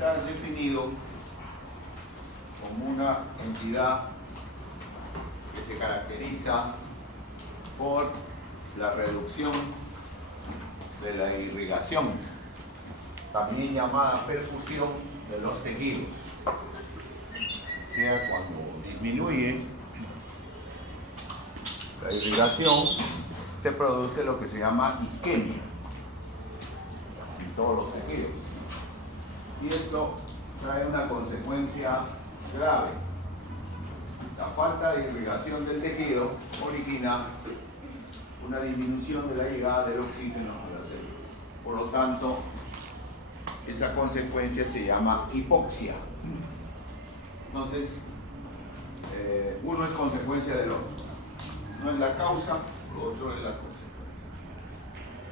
está definido como una entidad que se caracteriza por la reducción de la irrigación, también llamada perfusión de los tejidos. O sea, cuando disminuye la irrigación, se produce lo que se llama isquemia en todos los tejidos. Y esto trae una consecuencia grave. La falta de irrigación del tejido origina una disminución de la llegada del oxígeno a la célula. Por lo tanto, esa consecuencia se llama hipoxia. Entonces, uno es consecuencia del otro. Uno es la causa, lo otro es la consecuencia.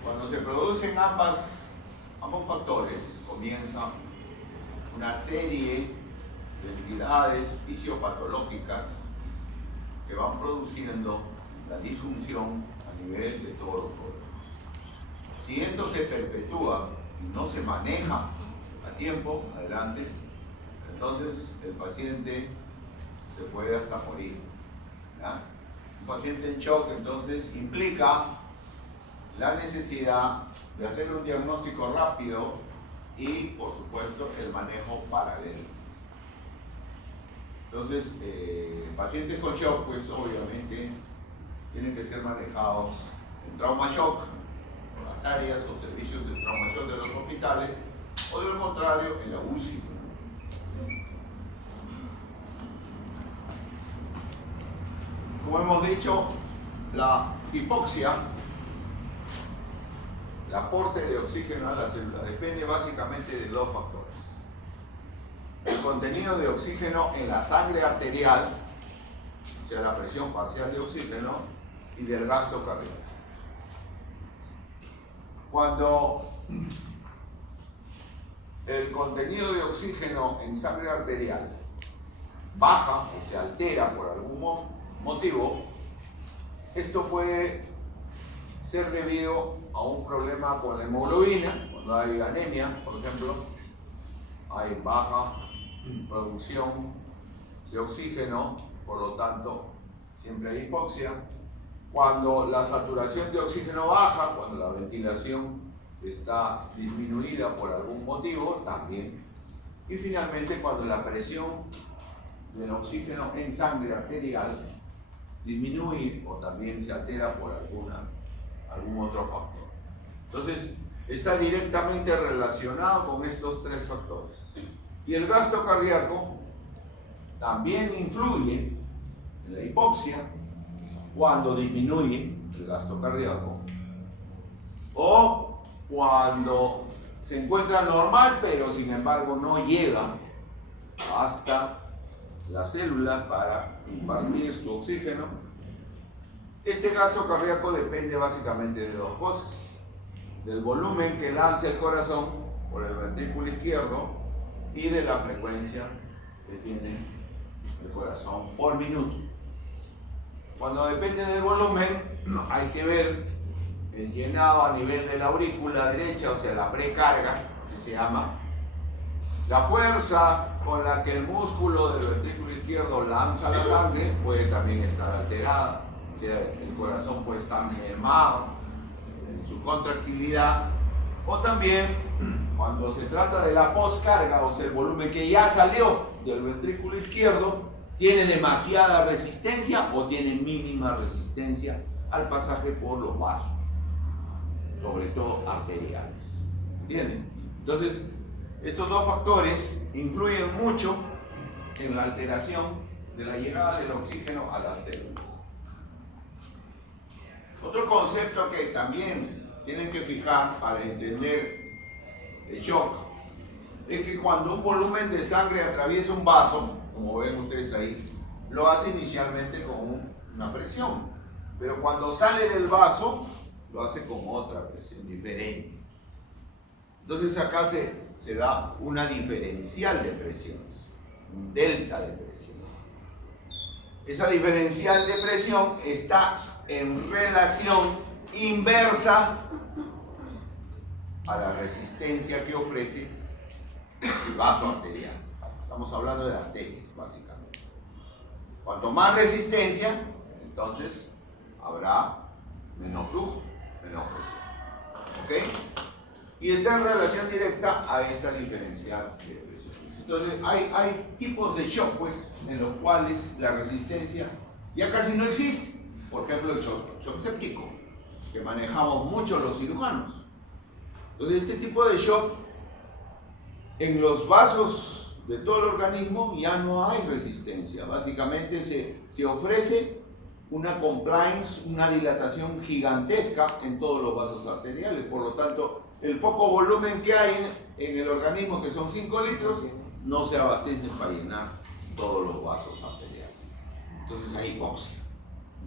Cuando se producen ambos factores, comienza una serie de entidades fisiopatológicas que van produciendo la disfunción a nivel de todos los órganos. Si esto se perpetúa y no se maneja a tiempo, adelante, entonces el paciente se puede hasta morir. ¿Ya? Un paciente en shock entonces implica la necesidad de hacer un diagnóstico rápido y, por supuesto, el manejo paralelo. Entonces, pacientes con shock, pues obviamente tienen que ser manejados en trauma shock, por las áreas o servicios de trauma shock de los hospitales, o de lo contrario, en la UCI. Como hemos dicho, la hipoxia, el aporte de oxígeno a la célula, depende básicamente de dos factores. El contenido de oxígeno en la sangre arterial, o sea, la presión parcial de oxígeno, y del gasto cardíaco. Cuando el contenido de oxígeno en sangre arterial baja o se altera por algún motivo, esto puede ser debido a un problema con la hemoglobina, cuando hay anemia, por ejemplo, hay baja producción de oxígeno, por lo tanto, siempre hay hipoxia. Cuando la saturación de oxígeno baja, cuando la ventilación está disminuida por algún motivo, también. Y finalmente, cuando la presión del oxígeno en sangre arterial disminuye o también se altera por algún otro factor. Entonces, está directamente relacionado con estos tres factores. Y el gasto cardíaco también influye en la hipoxia cuando disminuye el gasto cardíaco o cuando se encuentra normal, pero sin embargo no llega hasta la célula para impartir su oxígeno. Este gasto cardíaco depende básicamente de dos cosas: del volumen que lanza el corazón por el ventrículo izquierdo y de la frecuencia que tiene el corazón por minuto. Cuando depende del volumen, hay que ver el llenado a nivel de la aurícula derecha, o sea, la precarga, que se llama. La fuerza con la que el músculo del ventrículo izquierdo lanza la sangre puede también estar alterada. O sea, el corazón puede estar mermado en su contractilidad, o también cuando se trata de la poscarga, o sea, el volumen que ya salió del ventrículo izquierdo, tiene demasiada resistencia o tiene mínima resistencia al pasaje por los vasos, sobre todo arteriales. ¿Entienden? Entonces, estos dos factores influyen mucho en la alteración de la llegada del oxígeno a las células. Otro concepto que también tienen que fijar para entender el shock es que cuando un volumen de sangre atraviesa un vaso, como ven ustedes ahí, lo hace inicialmente con una presión, pero cuando sale del vaso lo hace con otra presión diferente. Entonces acá se da una diferencial de presiones, un delta de presión. Esa diferencial de presión está en relación inversa a la resistencia que ofrece el vaso arterial. Estamos hablando de arterias, básicamente. Cuanto más resistencia, entonces habrá menos flujo, menos presión. ¿Ok? Y está en relación directa a esta diferencial de presiones. Entonces, hay tipos de shock, pues, en los cuales la resistencia ya casi no existe. Por ejemplo, el shock séptico, que manejamos mucho los cirujanos. Entonces, este tipo de shock, en los vasos de todo el organismo ya no hay resistencia. Básicamente se ofrece una compliance, una dilatación gigantesca en todos los vasos arteriales. Por lo tanto, el poco volumen que hay en el organismo, que son 5 litros, no se abastece para llenar todos los vasos arteriales. Entonces hay hipoxia.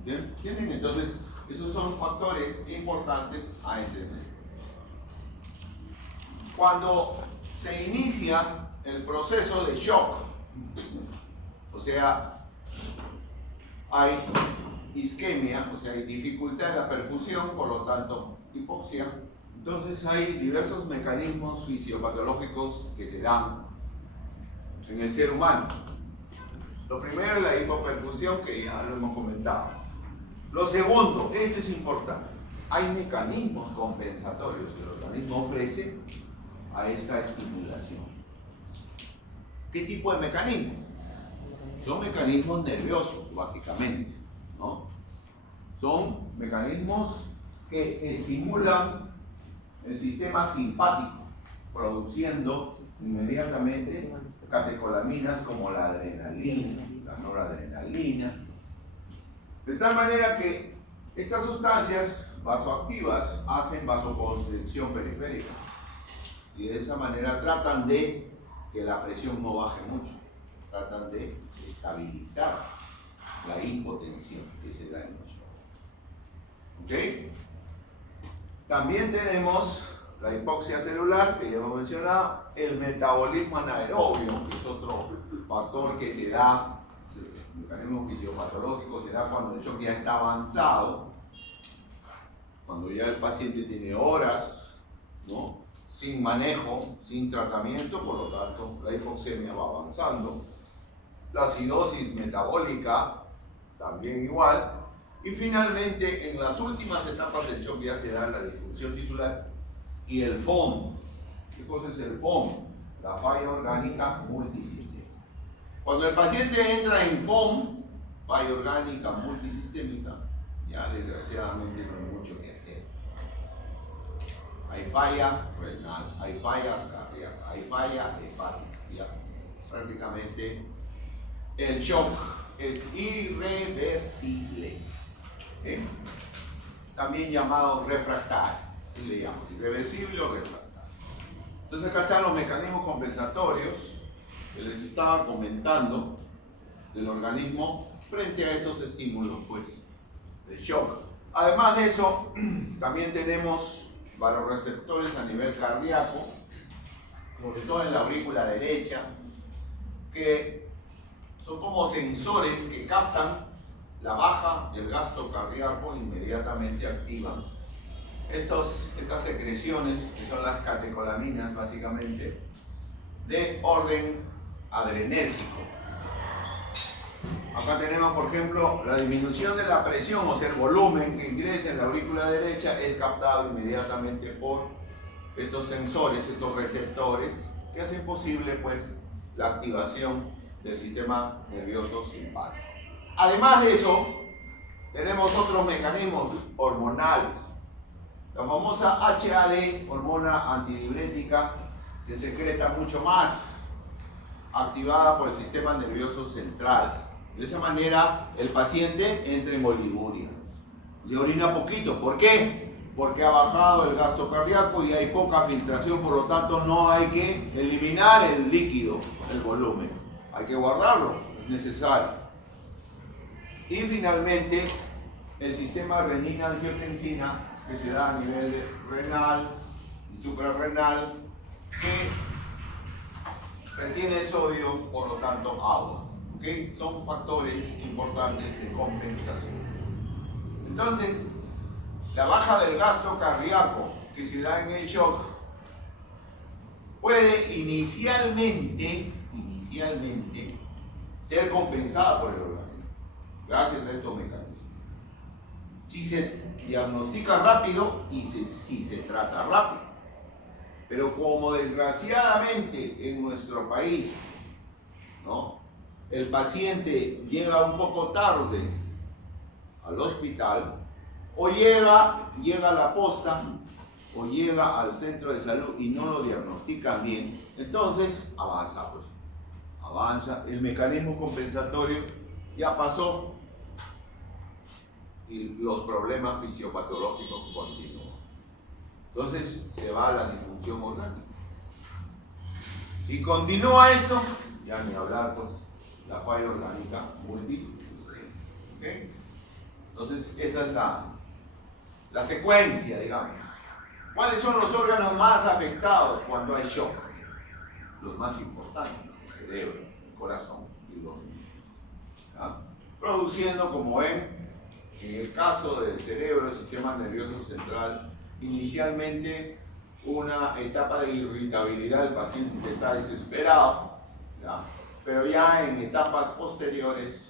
¿Entienden? Entonces, esos son factores importantes a entender. Cuando se inicia el proceso de shock, o sea, hay isquemia, o sea, hay dificultad en la perfusión, por lo tanto, hipoxia. Entonces hay diversos mecanismos fisiopatológicos que se dan en el ser humano. Lo primero es la hipoperfusión, que ya lo hemos comentado. Lo segundo, esto es importante, hay mecanismos compensatorios que el organismo ofrece a esta estimulación. ¿Qué tipo de mecanismos? Son mecanismos nerviosos, básicamente, ¿no? Son mecanismos que estimulan el sistema simpático, produciendo inmediatamente catecolaminas como la adrenalina, la noradrenalina, de tal manera que estas sustancias vasoactivas hacen vasoconstricción periférica y de esa manera tratan de que la presión no baje mucho, tratan de estabilizar la hipotensión que se da en el shock. ¿Ok? También tenemos la hipoxia celular, que ya hemos mencionado, el metabolismo anaerobio, que es otro factor que se da, el mecanismo fisiopatológico se da cuando el shock ya está avanzado, cuando ya el paciente tiene horas, ¿no?, sin manejo, sin tratamiento, por lo tanto la hipoxemia va avanzando. La acidosis metabólica, también igual. Y finalmente, en las últimas etapas del shock ya se da la disfunción tisular y el FOM. ¿Qué cosa es el FOM? La falla orgánica multisistémica. Cuando el paciente entra en FOM, falla orgánica multisistémica, ya desgraciadamente no hay mucho que hacer. Hay falla renal, hay falla cardíaca, hay falla hepática. Ya prácticamente el shock es irreversible. También llamado refractario, ¿sí le llamo? Irreversible o refractario. Entonces acá están los mecanismos compensatorios que les estaba comentando del organismo frente a estos estímulos, pues, de shock. Además de eso, también tenemos vasoreceptores a nivel cardíaco, sobre todo en la aurícula derecha, que son como sensores que captan la baja del gasto cardíaco, inmediatamente activan estas secreciones, que son las catecolaminas básicamente, de orden adrenérgico. Acá tenemos, por ejemplo, la disminución de la presión, o sea, el volumen que ingresa en la aurícula derecha es captado inmediatamente por estos sensores, estos receptores, que hacen posible, pues, la activación del sistema nervioso simpático. Además de eso, tenemos otros mecanismos hormonales. La famosa HAD, hormona antidiurética, se secreta mucho más, activada por el sistema nervioso central. De esa manera, el paciente entra en oliguria. Se orina poquito. ¿Por qué? Porque ha bajado el gasto cardíaco y hay poca filtración, por lo tanto no hay que eliminar el líquido, el volumen. Hay que guardarlo, es necesario. Y finalmente, el sistema renina-angiotensina, que se da a nivel renal y suprarrenal, que retiene sodio, por lo tanto agua. ¿Okay? Son factores importantes de compensación. Entonces, la baja del gasto cardíaco que se da en el shock puede inicialmente ser compensada por el organismo, gracias a estos mecanismos. Si se diagnostica rápido y si se trata rápido. Pero como desgraciadamente en nuestro país, ¿no?, el paciente llega un poco tarde al hospital, o llega a la posta, o llega al centro de salud y no lo diagnostican bien, entonces avanza, pues. Avanza, el mecanismo compensatorio ya pasó y los problemas fisiopatológicos continúan. Entonces se va a la disfunción orgánica. Si continúa esto, ya ni hablar, pues, la falla orgánica múltiple. ¿Okay? Entonces esa es la secuencia, digamos. ¿Cuáles son los órganos más afectados cuando hay shock? Los más importantes: el cerebro, el corazón y los riñones. Produciendo, como ven, en el caso del cerebro, el sistema nervioso central, inicialmente una etapa de irritabilidad, el paciente está desesperado, ¿ya? Pero ya en etapas posteriores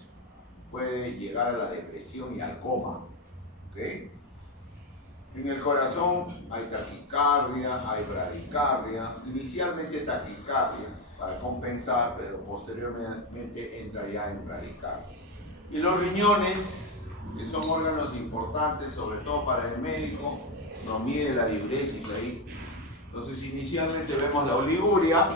puede llegar a la depresión y al coma. ¿Okay? En el corazón hay taquicardia, hay bradicardia, inicialmente taquicardia para compensar, pero posteriormente entra ya en bradicardia. Y los riñones, que son órganos importantes, sobre todo para el médico, no mide la diuresis ahí. Entonces inicialmente vemos la oliguria,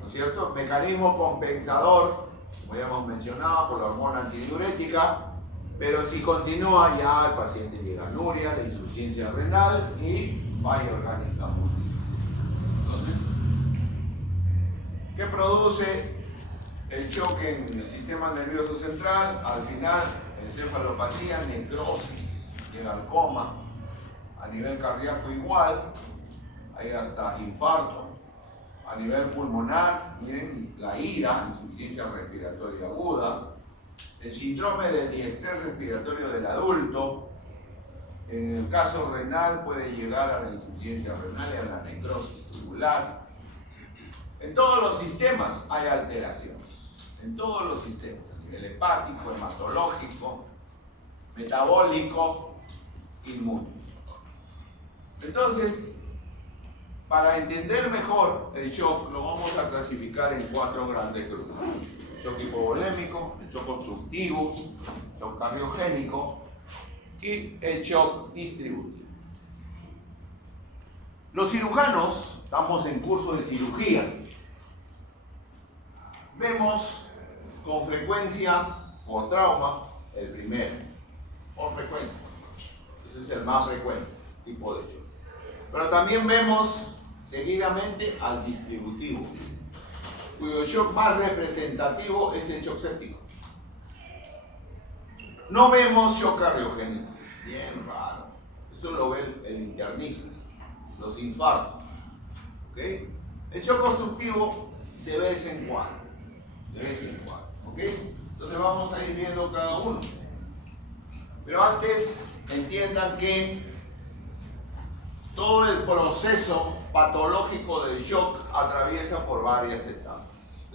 ¿no es cierto? Mecanismo compensador, como ya hemos mencionado, por la hormona antidiurética. Pero si continúa, ya el paciente llega a anuria, la insuficiencia renal y falla orgánica múltiple. Entonces, ¿qué produce el choque en el sistema nervioso central? Al final, encefalopatía, necrosis, llega al coma. A nivel cardíaco igual, hay hasta infarto. A nivel pulmonar, miren, la IRA, insuficiencia respiratoria aguda. El síndrome del diestrés respiratorio del adulto. En el caso renal puede llegar a la insuficiencia renal y a la necrosis tubular. En todos los sistemas hay alteraciones, en todos los sistemas, a nivel hepático, hematológico, metabólico, inmune. Entonces, para entender mejor el shock, lo vamos a clasificar en 4 grandes grupos: el shock hipovolémico, el shock obstructivo, el shock cardiogénico y el shock distributivo. Los cirujanos, estamos en curso de cirugía, vemos con frecuencia por trauma el primero, por frecuencia. Ese es el más frecuente tipo de shock. Pero también vemos seguidamente al distributivo, cuyo shock más representativo es el shock séptico. No vemos shock cardiogénico, bien raro. Eso lo ve el internista, los infartos. ¿Okay? El shock obstructivo de vez en cuando. ¿Okay? Entonces vamos a ir viendo cada uno. Pero antes entiendan que todo el proceso patológico del shock atraviesa por varias etapas.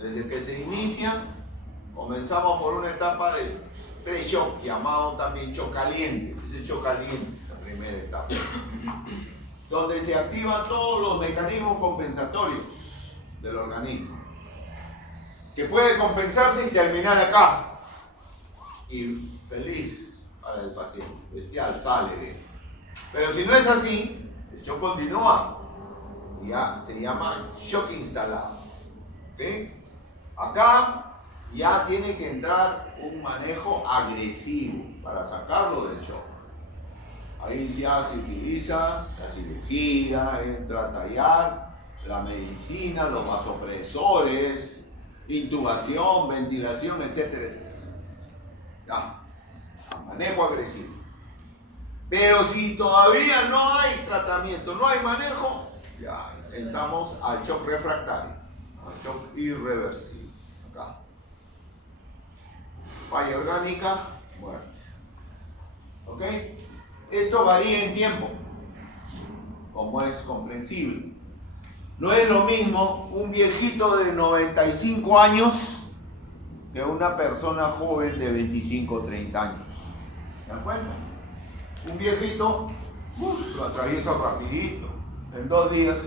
Desde que se inicia, comenzamos por una etapa de pre-shock, llamado también shock caliente. Es el shock caliente, la primera etapa, donde se activan todos los mecanismos compensatorios del organismo, que puede compensarse y terminar acá. Y feliz para el paciente, bestial, sale de él. Pero si no es así, el shock continúa. Ya se llama shock instalado. ¿Okay? Acá ya tiene que entrar un manejo agresivo para sacarlo del shock. Ahí ya se utiliza la cirugía, entra a tallar, la medicina, los vasopresores, intubación, ventilación, etcétera, etcétera. Ya, manejo agresivo. Pero si todavía no hay tratamiento, no hay manejo, ya entramos al shock refractario, al shock irreversible. Acá. Falla orgánica, muerte. ¿Ok? Esto varía en tiempo, como es comprensible. No es lo mismo un viejito de 95 años que una persona joven de 25 o 30 años. ¿Se dan cuenta? Un viejito lo atraviesa rapidito, en 2 días.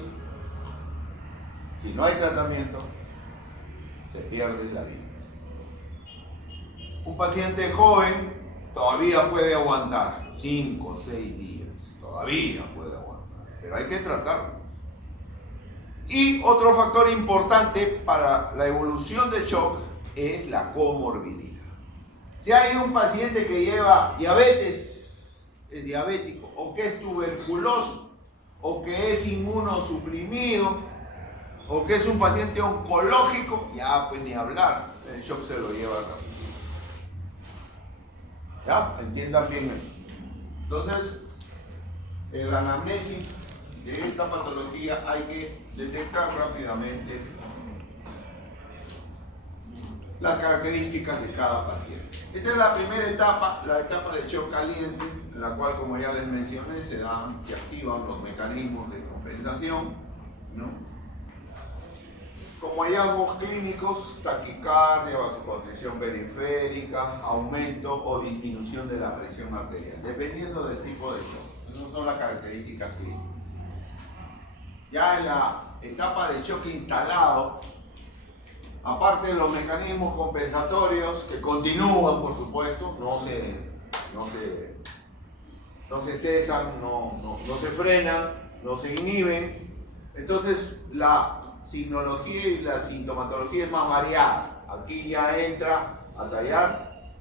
Si no hay tratamiento, se pierde la vida. Un paciente joven todavía puede aguantar 5 o 6 días, todavía puede aguantar, pero hay que tratarlo. Y otro factor importante para la evolución del shock es la comorbilidad. Si hay un paciente que lleva diabetes, es diabético, o que es tuberculoso, o que es inmunosuprimido, o que es un paciente oncológico, ya pues ni hablar, el shock se lo lleva rápido. ¿Ya? Entiendan bien eso. Entonces, en la anamnesis de esta patología hay que detectar rápidamente las características de cada paciente. Esta es la primera etapa, la etapa de shock caliente, en la cual, como ya les mencioné, se activan los mecanismos de compensación, ¿no? Como hallazgos clínicos, taquicardia, vasoconstricción periférica, aumento o disminución de la presión arterial, dependiendo del tipo de shock. Esas son las características clínicas. Ya en la etapa de shock instalado, aparte de los mecanismos compensatorios que continúan, por supuesto, no se cesan, no se frenan, no se inhiben, entonces la signología y la sintomatología es más variada. Aquí ya entra a tallar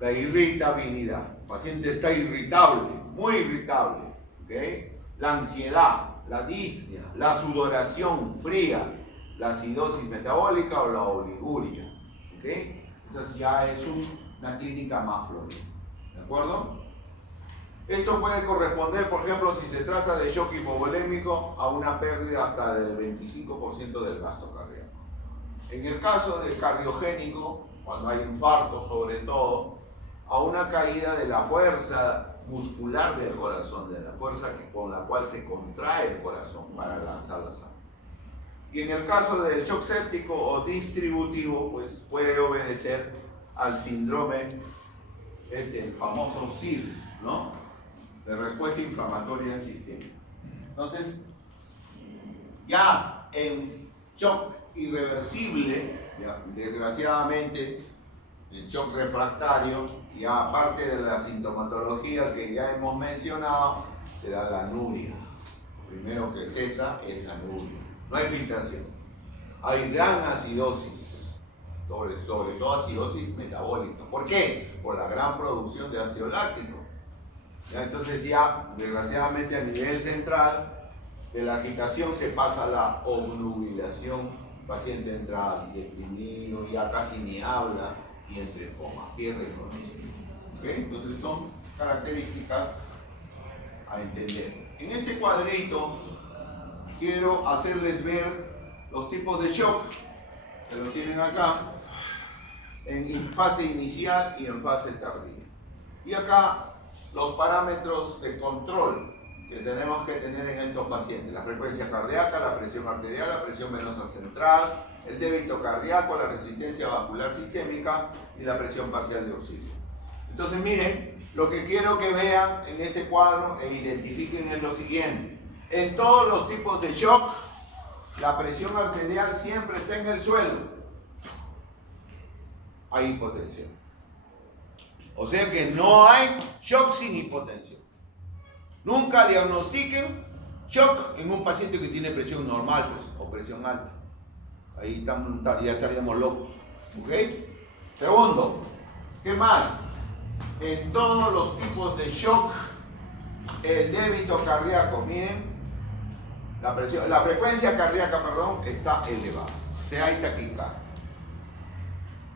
la irritabilidad. El paciente está irritable, muy irritable, ¿okay? La ansiedad, la disnea, la sudoración fría, la acidosis metabólica o la oliguria, ¿okay? Esa ya es una clínica más florida, ¿de acuerdo? Esto puede corresponder, por ejemplo, si se trata de shock hipovolémico, a una pérdida hasta del 25% del gasto cardíaco. En el caso del cardiogénico, cuando hay infarto sobre todo, a una caída de la fuerza muscular del corazón, de la fuerza con la cual se contrae el corazón para lanzar la sangre. Y en el caso del shock séptico o distributivo, pues puede obedecer al síndrome, el famoso SIRS, ¿no? De respuesta inflamatoria sistémica. Entonces, ya en shock irreversible, ya, desgraciadamente, el shock refractario, ya aparte de la sintomatología que ya hemos mencionado, se da la anuria. Lo primero que cesa es la anuria. No hay filtración. Hay gran acidosis, sobre todo acidosis metabólica. ¿Por qué? Por la gran producción de ácido láctico. ¿Ya? Entonces ya, desgraciadamente a nivel central, de la agitación se pasa a la obnubilación. El paciente entra deprimido, ya casi ni habla y entra en coma, pierde el conocimiento. ¿Okay? Entonces son características a entender. En este cuadrito quiero hacerles ver los tipos de shock, que lo tienen acá, en fase inicial y en fase tardía. Y acá los parámetros de control que tenemos que tener en estos pacientes: la frecuencia cardíaca, la presión arterial, la presión venosa central, el débito cardíaco, la resistencia vascular sistémica y la presión parcial de oxígeno. Entonces miren, lo que quiero que vean en este cuadro e identifiquen es lo siguiente: en todos los tipos de shock, la presión arterial siempre está en el suelo. Hay hipotensión. O sea que no hay shock sin hipotensión. Nunca diagnostiquen shock en un paciente que tiene presión normal, pues, o presión alta. Ahí ya estaríamos locos. ¿Ok? Segundo, ¿qué más? En todos los tipos de shock, el débito cardíaco, miren, la frecuencia cardíaca, está elevada. O sea, hay taquicardia.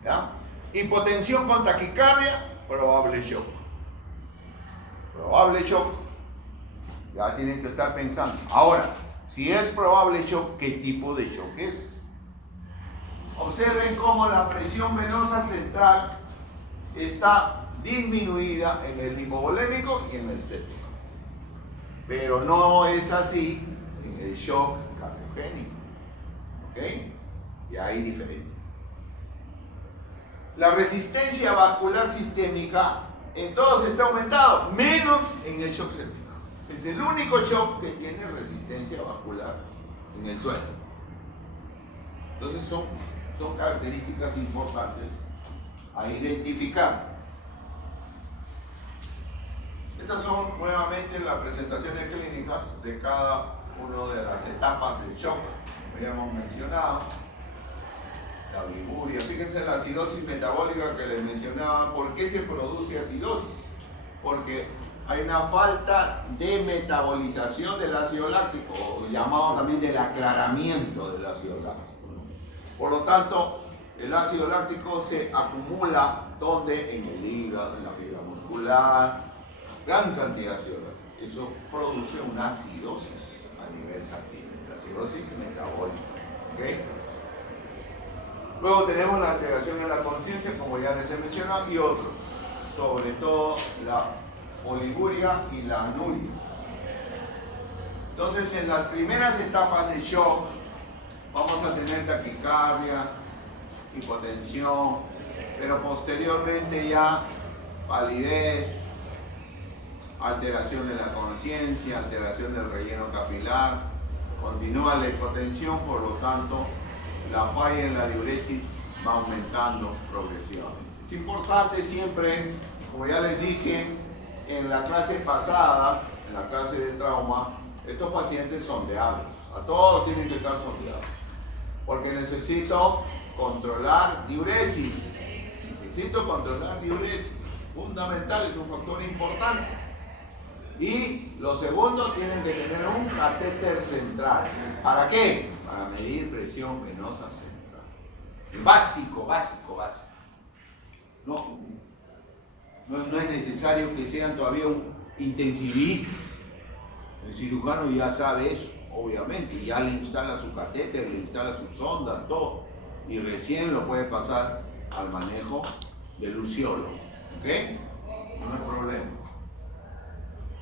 ¿Ya? Hipotensión con taquicardia, probable shock. Probable shock. Ya tienen que estar pensando. Ahora, si es probable shock, ¿qué tipo de shock es? Observen cómo la presión venosa central está disminuida en el hipovolémico y en el séptico. Pero no es así en el shock cardíaco. isogénico. ¿Ok? Y hay diferencias. La resistencia vascular sistémica en todos está aumentado, menos en el shock séptico. Es el único shock que tiene resistencia vascular en el suelo. Entonces son características importantes a identificar. Estas son nuevamente las presentaciones clínicas de cada una de las etapas del shock que habíamos mencionado. La oliguria, fíjense la acidosis metabólica que les mencionaba. ¿Por qué se produce acidosis? Porque hay una falta de metabolización del ácido láctico, o llamado también del aclaramiento del ácido láctico. Por lo tanto, el ácido láctico se acumula ¿dónde? En el hígado, en la fibra muscular, gran cantidad de ácido láctico. Eso produce una acidosis a nivel sanguíneo, la acidosis metabólica. ¿Okay? Luego tenemos la alteración en la conciencia, como ya les he mencionado, y otros, sobre todo la oliguria y la anuria. Entonces, en las primeras etapas de shock, vamos a tener taquicardia, hipotensión, pero posteriormente ya palidez, alteración de la conciencia, alteración del relleno capilar, continúa la hipotensión, por lo tanto, la falla en la diuresis va aumentando progresivamente. Es importante siempre, como ya les dije en la clase pasada, en la clase de trauma, estos pacientes sondeados. A todos tienen que estar sondeados. Porque necesito controlar diuresis. Necesito controlar diuresis. Fundamental, es un factor importante. Y lo segundo, tienen que tener un catéter central. ¿Para qué? Para medir presión venosa central. Básico. No es necesario que sean todavía intensivistas. El cirujano ya sabe eso, obviamente. Ya le instala su catéter, le instala sus ondas, todo. Y recién lo puede pasar al manejo del luciólogo. ¿Ok? No hay problema.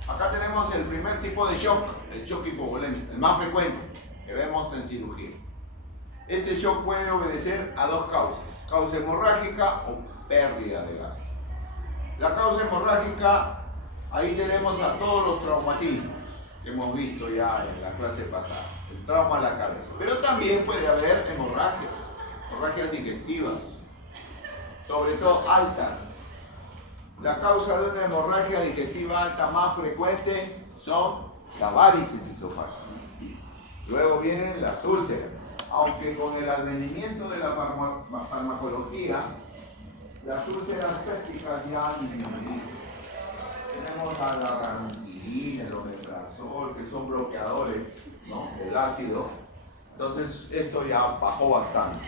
Acá tenemos el primer tipo de shock, el shock hipovolémico, el más frecuente que vemos en cirugía. Este shock puede obedecer a dos causas, causa hemorrágica o pérdida de gas. La causa hemorrágica, ahí tenemos a todos los traumatismos que hemos visto ya en la clase pasada, el trauma a la cabeza. Pero también puede haber hemorragias digestivas, sobre todo altas. La causa de una hemorragia digestiva alta más frecuente son las varices esofágicas. Luego vienen las úlceras, aunque con el advenimiento de la farmacología, las úlceras pépticas ya han disminuido. Tenemos a la ranitidina, el omeprazol, que son bloqueadores, ¿no?, del ácido. Entonces esto ya bajó bastante.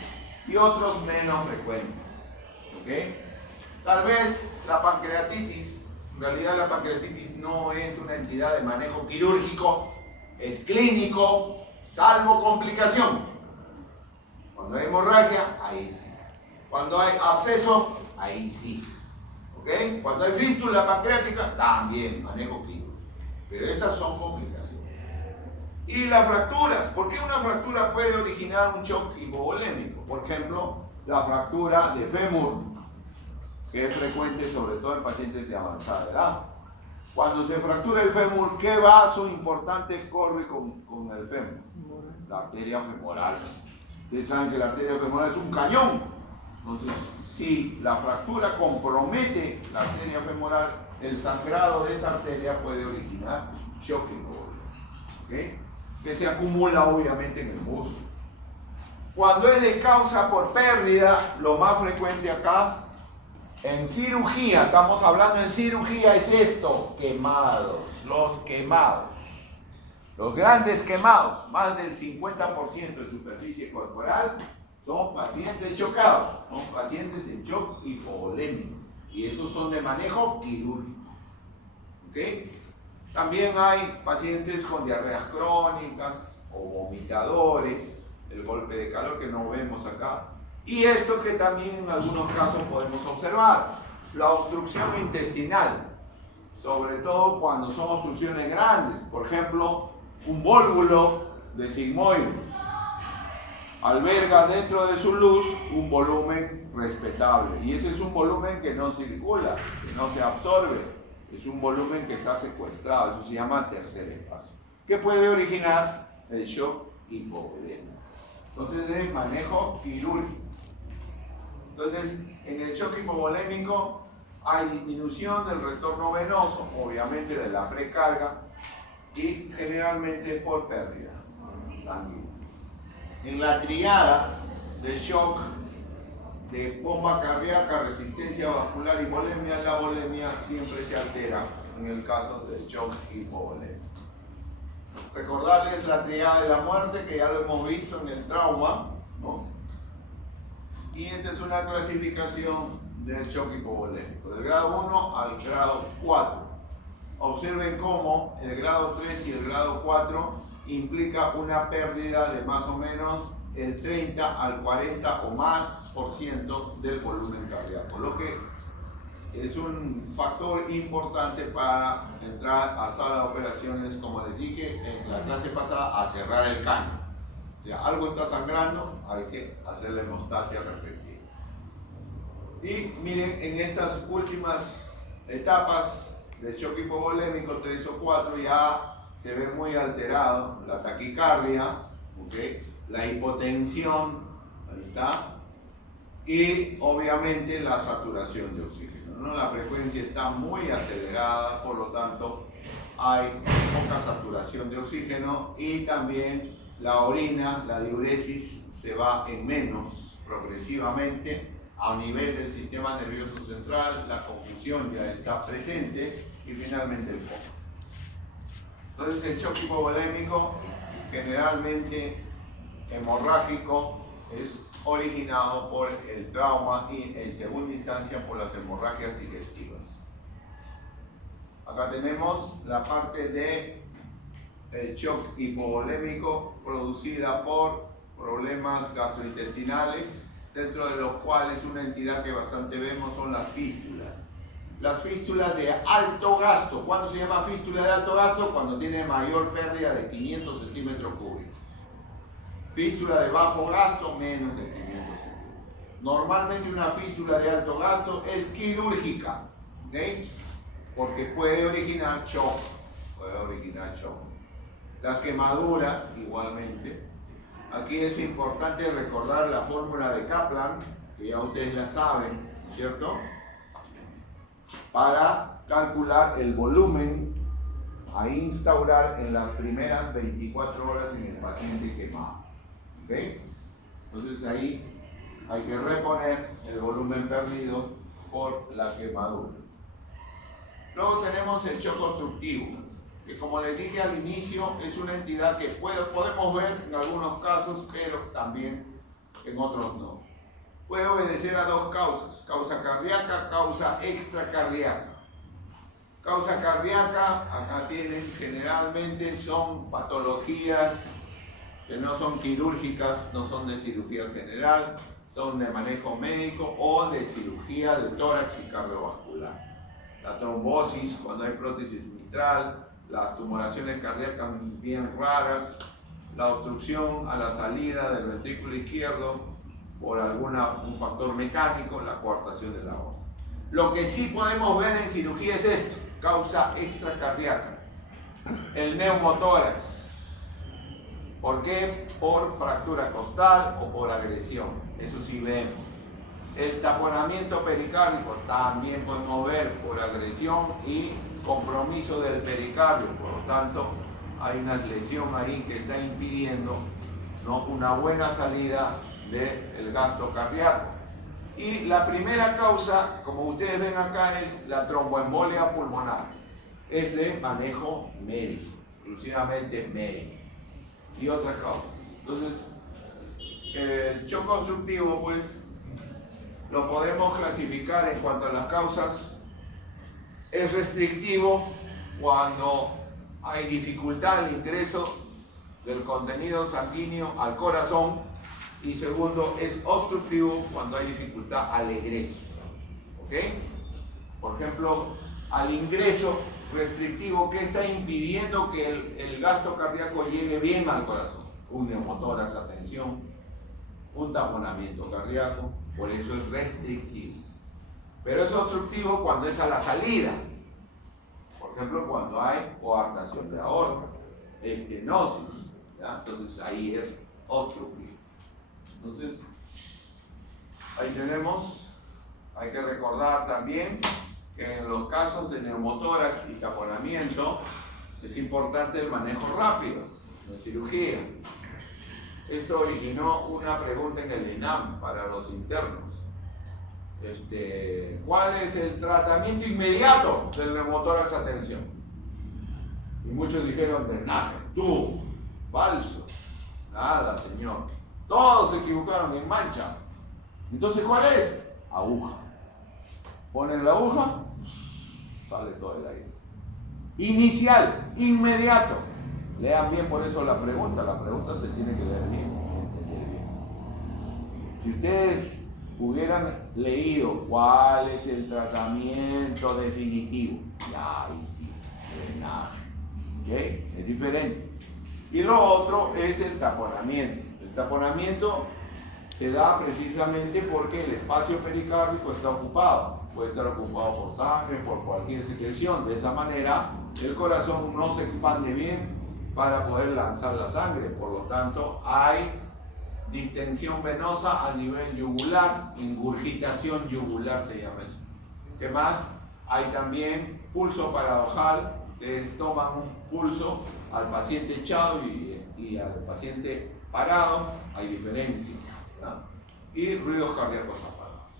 Y otros menos frecuentes. ¿Ok? Tal vez la pancreatitis, en realidad la pancreatitis no es una entidad de manejo quirúrgico, es clínico, salvo complicación. Cuando hay hemorragia, ahí sí. Cuando hay absceso, ahí sí. ¿Ok? Cuando hay fístula pancreática, también manejo quirúrgico. Pero esas son complicaciones. Y las fracturas, ¿por qué una fractura puede originar un shock hipovolémico? Por ejemplo, la fractura de fémur, que es frecuente sobre todo en pacientes de avanzada edad. Cuando se fractura el fémur, ¿qué vaso importante corre con el fémur? La arteria femoral. Ustedes saben que la arteria femoral es un cañón. Entonces, si la fractura compromete la arteria femoral, el sangrado de esa arteria puede originar shock hipovolémico, ¿okay?, que se acumula obviamente en el músculo. Cuando es de causa por pérdida, lo más frecuente acá, en cirugía, estamos hablando en cirugía, es esto: quemados, los grandes quemados, más del 50% de superficie corporal, son pacientes chocados, son pacientes en shock hipovolémico, y esos son de manejo quirúrgico. ¿Ok? También hay pacientes con diarreas crónicas o vomitadores, el golpe de calor que no vemos acá. Y esto que también en algunos casos podemos observar, la obstrucción intestinal, sobre todo cuando son obstrucciones grandes, por ejemplo, un vólvulo de sigmoides alberga dentro de su luz un volumen respetable. Y ese es un volumen que no circula, que no se absorbe. Es un volumen que está secuestrado. Eso se llama tercer espacio. ¿Qué puede originar el shock hipovolémico? Entonces, de manejo quirúrgico. Entonces, en el shock hipovolémico hay disminución del retorno venoso, obviamente de la precarga, y generalmente por pérdida sanguínea. En la triada del shock de bomba cardíaca, resistencia vascular y volemia, la volemia siempre se altera en el caso del shock hipovolémico. Recordarles la triada de la muerte, que ya lo hemos visto en el trauma, ¿no? Y esta es una clasificación del shock hipovolémico, del grado 1 al grado 4. Observen cómo el grado 3 y el grado 4 implica una pérdida de más o menos el 30 al 40 o más % del volumen cardíaco, lo que es un factor importante para entrar a sala de operaciones, como les dije en la clase pasada, a cerrar el caño. O sea, algo está sangrando, hay que hacer la hemostasia repetida. Y miren, en estas últimas etapas del shock hipovolémico 3 o 4 ya se ve muy alterado la taquicardia, ¿okay? La hipotensión, ahí está, y obviamente la saturación de oxígeno, ¿no? La frecuencia está muy acelerada, por lo tanto hay poca saturación de oxígeno y también la orina, la diuresis se va en menos progresivamente a nivel del sistema nervioso central, la confusión ya está presente y finalmente el coma. Entonces el shock hipovolémico, generalmente hemorrágico, es originado por el trauma y en segunda instancia por las hemorragias digestivas. Acá tenemos la parte de el shock hipovolémico producida por problemas gastrointestinales, dentro de los cuales una entidad que bastante vemos son las fístulas. Las fístulas de alto gasto. ¿Cuándo se llama fístula de alto gasto? Cuando tiene mayor pérdida de 500 centímetros cúbicos. Fístula de bajo gasto, menos de 500 centímetros. Normalmente una fístula de alto gasto es quirúrgica, ¿okay? Porque puede originar shock. Las quemaduras, igualmente. Aquí es importante recordar la fórmula de Kaplan, que ya ustedes la saben, ¿cierto? Para calcular el volumen a instaurar en las primeras 24 horas en el paciente quemado. ¿Okay? Entonces ahí hay que reponer el volumen perdido por la quemadura. Luego tenemos el shock obstructivo, que como les dije al inicio es una entidad que podemos ver en algunos casos, pero también en otros no. Puede obedecer a dos causas, causa cardíaca, causa extracardíaca. Causa cardíaca, acá tienen, generalmente son patologías que no son quirúrgicas, no son de cirugía general, son de manejo médico o de cirugía de tórax y cardiovascular. La trombosis, cuando hay prótesis mitral, las tumoraciones cardíacas bien raras, la obstrucción a la salida del ventrículo izquierdo por un factor mecánico, la coartación de la aorta. Lo que sí podemos ver en cirugía es esto, causa extracardíaca, el neumotórax. ¿Por qué? Por fractura costal o por agresión, eso sí vemos. El taponamiento pericárdico también podemos ver por agresión y compromiso del pericardio, por lo tanto hay una lesión ahí que está impidiendo, ¿no?, una buena salida del gasto cardíaco. Y la primera causa, como ustedes ven acá, es la tromboembolia pulmonar. Es de manejo médico, exclusivamente médico. Y otras causas. Entonces, el shock obstructivo, pues, lo podemos clasificar en cuanto a las causas. Es restrictivo cuando hay dificultad en el ingreso del contenido sanguíneo al corazón, y segundo, es obstructivo cuando hay dificultad al egreso. ¿Ok? Por ejemplo, al ingreso restrictivo, ¿qué está impidiendo que el gasto cardíaco llegue bien al corazón? un neumotórax a tensión, un taponamiento cardíaco, por eso es restrictivo. Pero es obstructivo cuando es a la salida. Por ejemplo, cuando hay coartación de aorta, estenosis, ¿ya? Entonces ahí es obstructivo. Entonces, ahí tenemos, hay que recordar también que en los casos de neumotórax y taponamiento es importante el manejo rápido de cirugía. Esto originó una pregunta en el ENAM para los internos. ¿Cuál es el tratamiento inmediato del neumotórax a tensión? Y muchos dijeron drenaje. Tú, falso. Nada, señor. Todos se equivocaron en mancha. Entonces, ¿cuál es? Aguja. Ponen la aguja, sale todo el aire. Inicial, inmediato. Lean bien por eso la pregunta se tiene que leer bien, entender bien. Si ustedes hubieran leído cuál es el tratamiento definitivo, ya ahí sí, drenaje. ¿Okay? Es diferente. Y lo otro es el taponamiento. El taponamiento se da precisamente porque el espacio pericárdico está ocupado. Puede estar ocupado por sangre, por cualquier secreción. De esa manera, el corazón no se expande bien para poder lanzar la sangre. Por lo tanto, hay distensión venosa a nivel yugular, ingurgitación yugular se llama eso. ¿Qué más? Hay también pulso paradojal. Ustedes toman un pulso al paciente echado y al paciente parado, hay diferencia, ¿no? Y ruidos cardíacos apagados.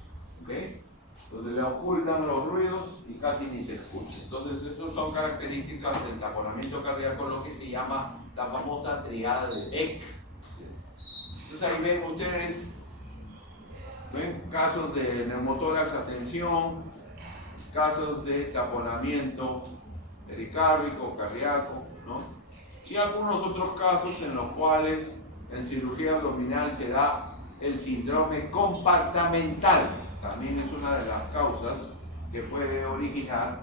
¿Okay? Entonces le ocultan los ruidos y casi ni se escucha. Entonces, esas son características del taponamiento cardíaco, lo que se llama la famosa triada de Beck. Entonces, ahí ven ustedes, ven casos de neumotórax a tensión, casos de taponamiento pericárdico, cardíaco, ¿no? Y algunos otros casos en los cuales en cirugía abdominal se da el síndrome compartamental. También es una de las causas que puede originar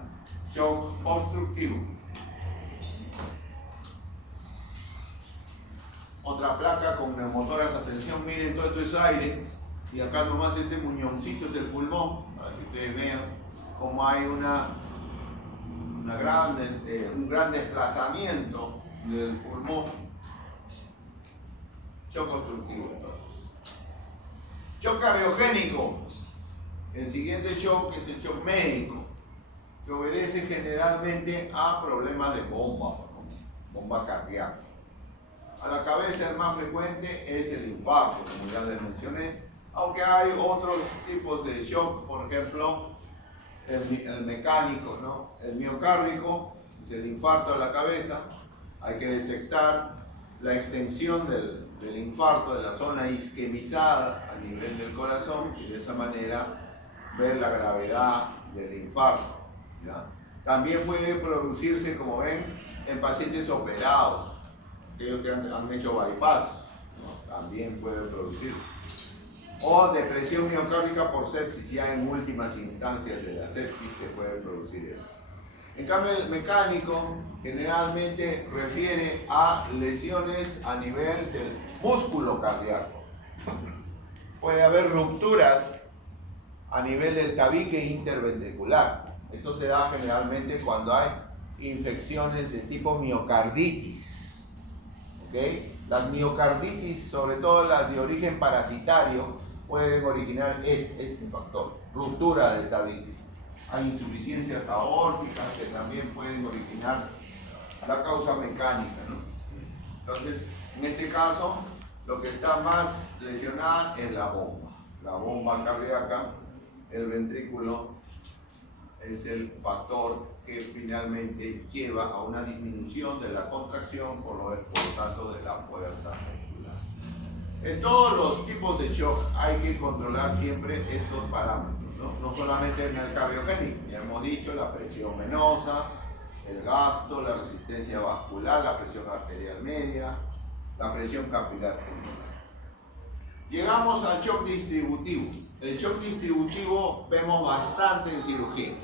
shock obstructivo. Otra placa con neumotórax a tensión, miren, todo esto es aire, y acá nomás este muñoncito es el pulmón, para que ustedes vean cómo hay un gran desplazamiento del pulmón. Shock obstructivo, entonces. Shock cardiogénico. El siguiente shock es el shock médico, que obedece generalmente a problemas de bomba cardíaca. A la cabeza el más frecuente es el infarto, como ya les mencioné, aunque hay otros tipos de shock, por ejemplo, el mecánico, ¿no? El miocárdico es el infarto a la cabeza. Hay que detectar la extensión del infarto de la zona isquemizada a nivel del corazón y de esa manera ver la gravedad del infarto, ¿ya? También puede producirse, como ven, en pacientes operados, aquellos que han hecho bypass, ¿no? También puede producirse. O depresión miocárdica por sepsis, ya en últimas instancias de la sepsis se puede producir eso. En cambio, el mecánico generalmente refiere a lesiones a nivel del músculo cardíaco. Puede haber rupturas a nivel del tabique interventricular. Esto se da generalmente cuando hay infecciones de tipo miocarditis. ¿Okay? Las miocarditis, sobre todo las de origen parasitario, pueden originar este factor, ruptura del tabique. Hay insuficiencias aórticas que también pueden originar la causa mecánica, ¿no? Entonces, en este caso, lo que está más lesionada es la bomba cardíaca. El ventrículo es el factor que finalmente lleva a una disminución de la contracción, por lo tanto de la fuerza muscular. En todos los tipos de shock hay que controlar siempre estos parámetros, ¿no? No solamente en el cardiogénico, ya hemos dicho la presión venosa, el gasto, la resistencia vascular, la presión arterial media, la presión capilar pulmonar. Llegamos al shock distributivo. El shock distributivo vemos bastante en cirugía.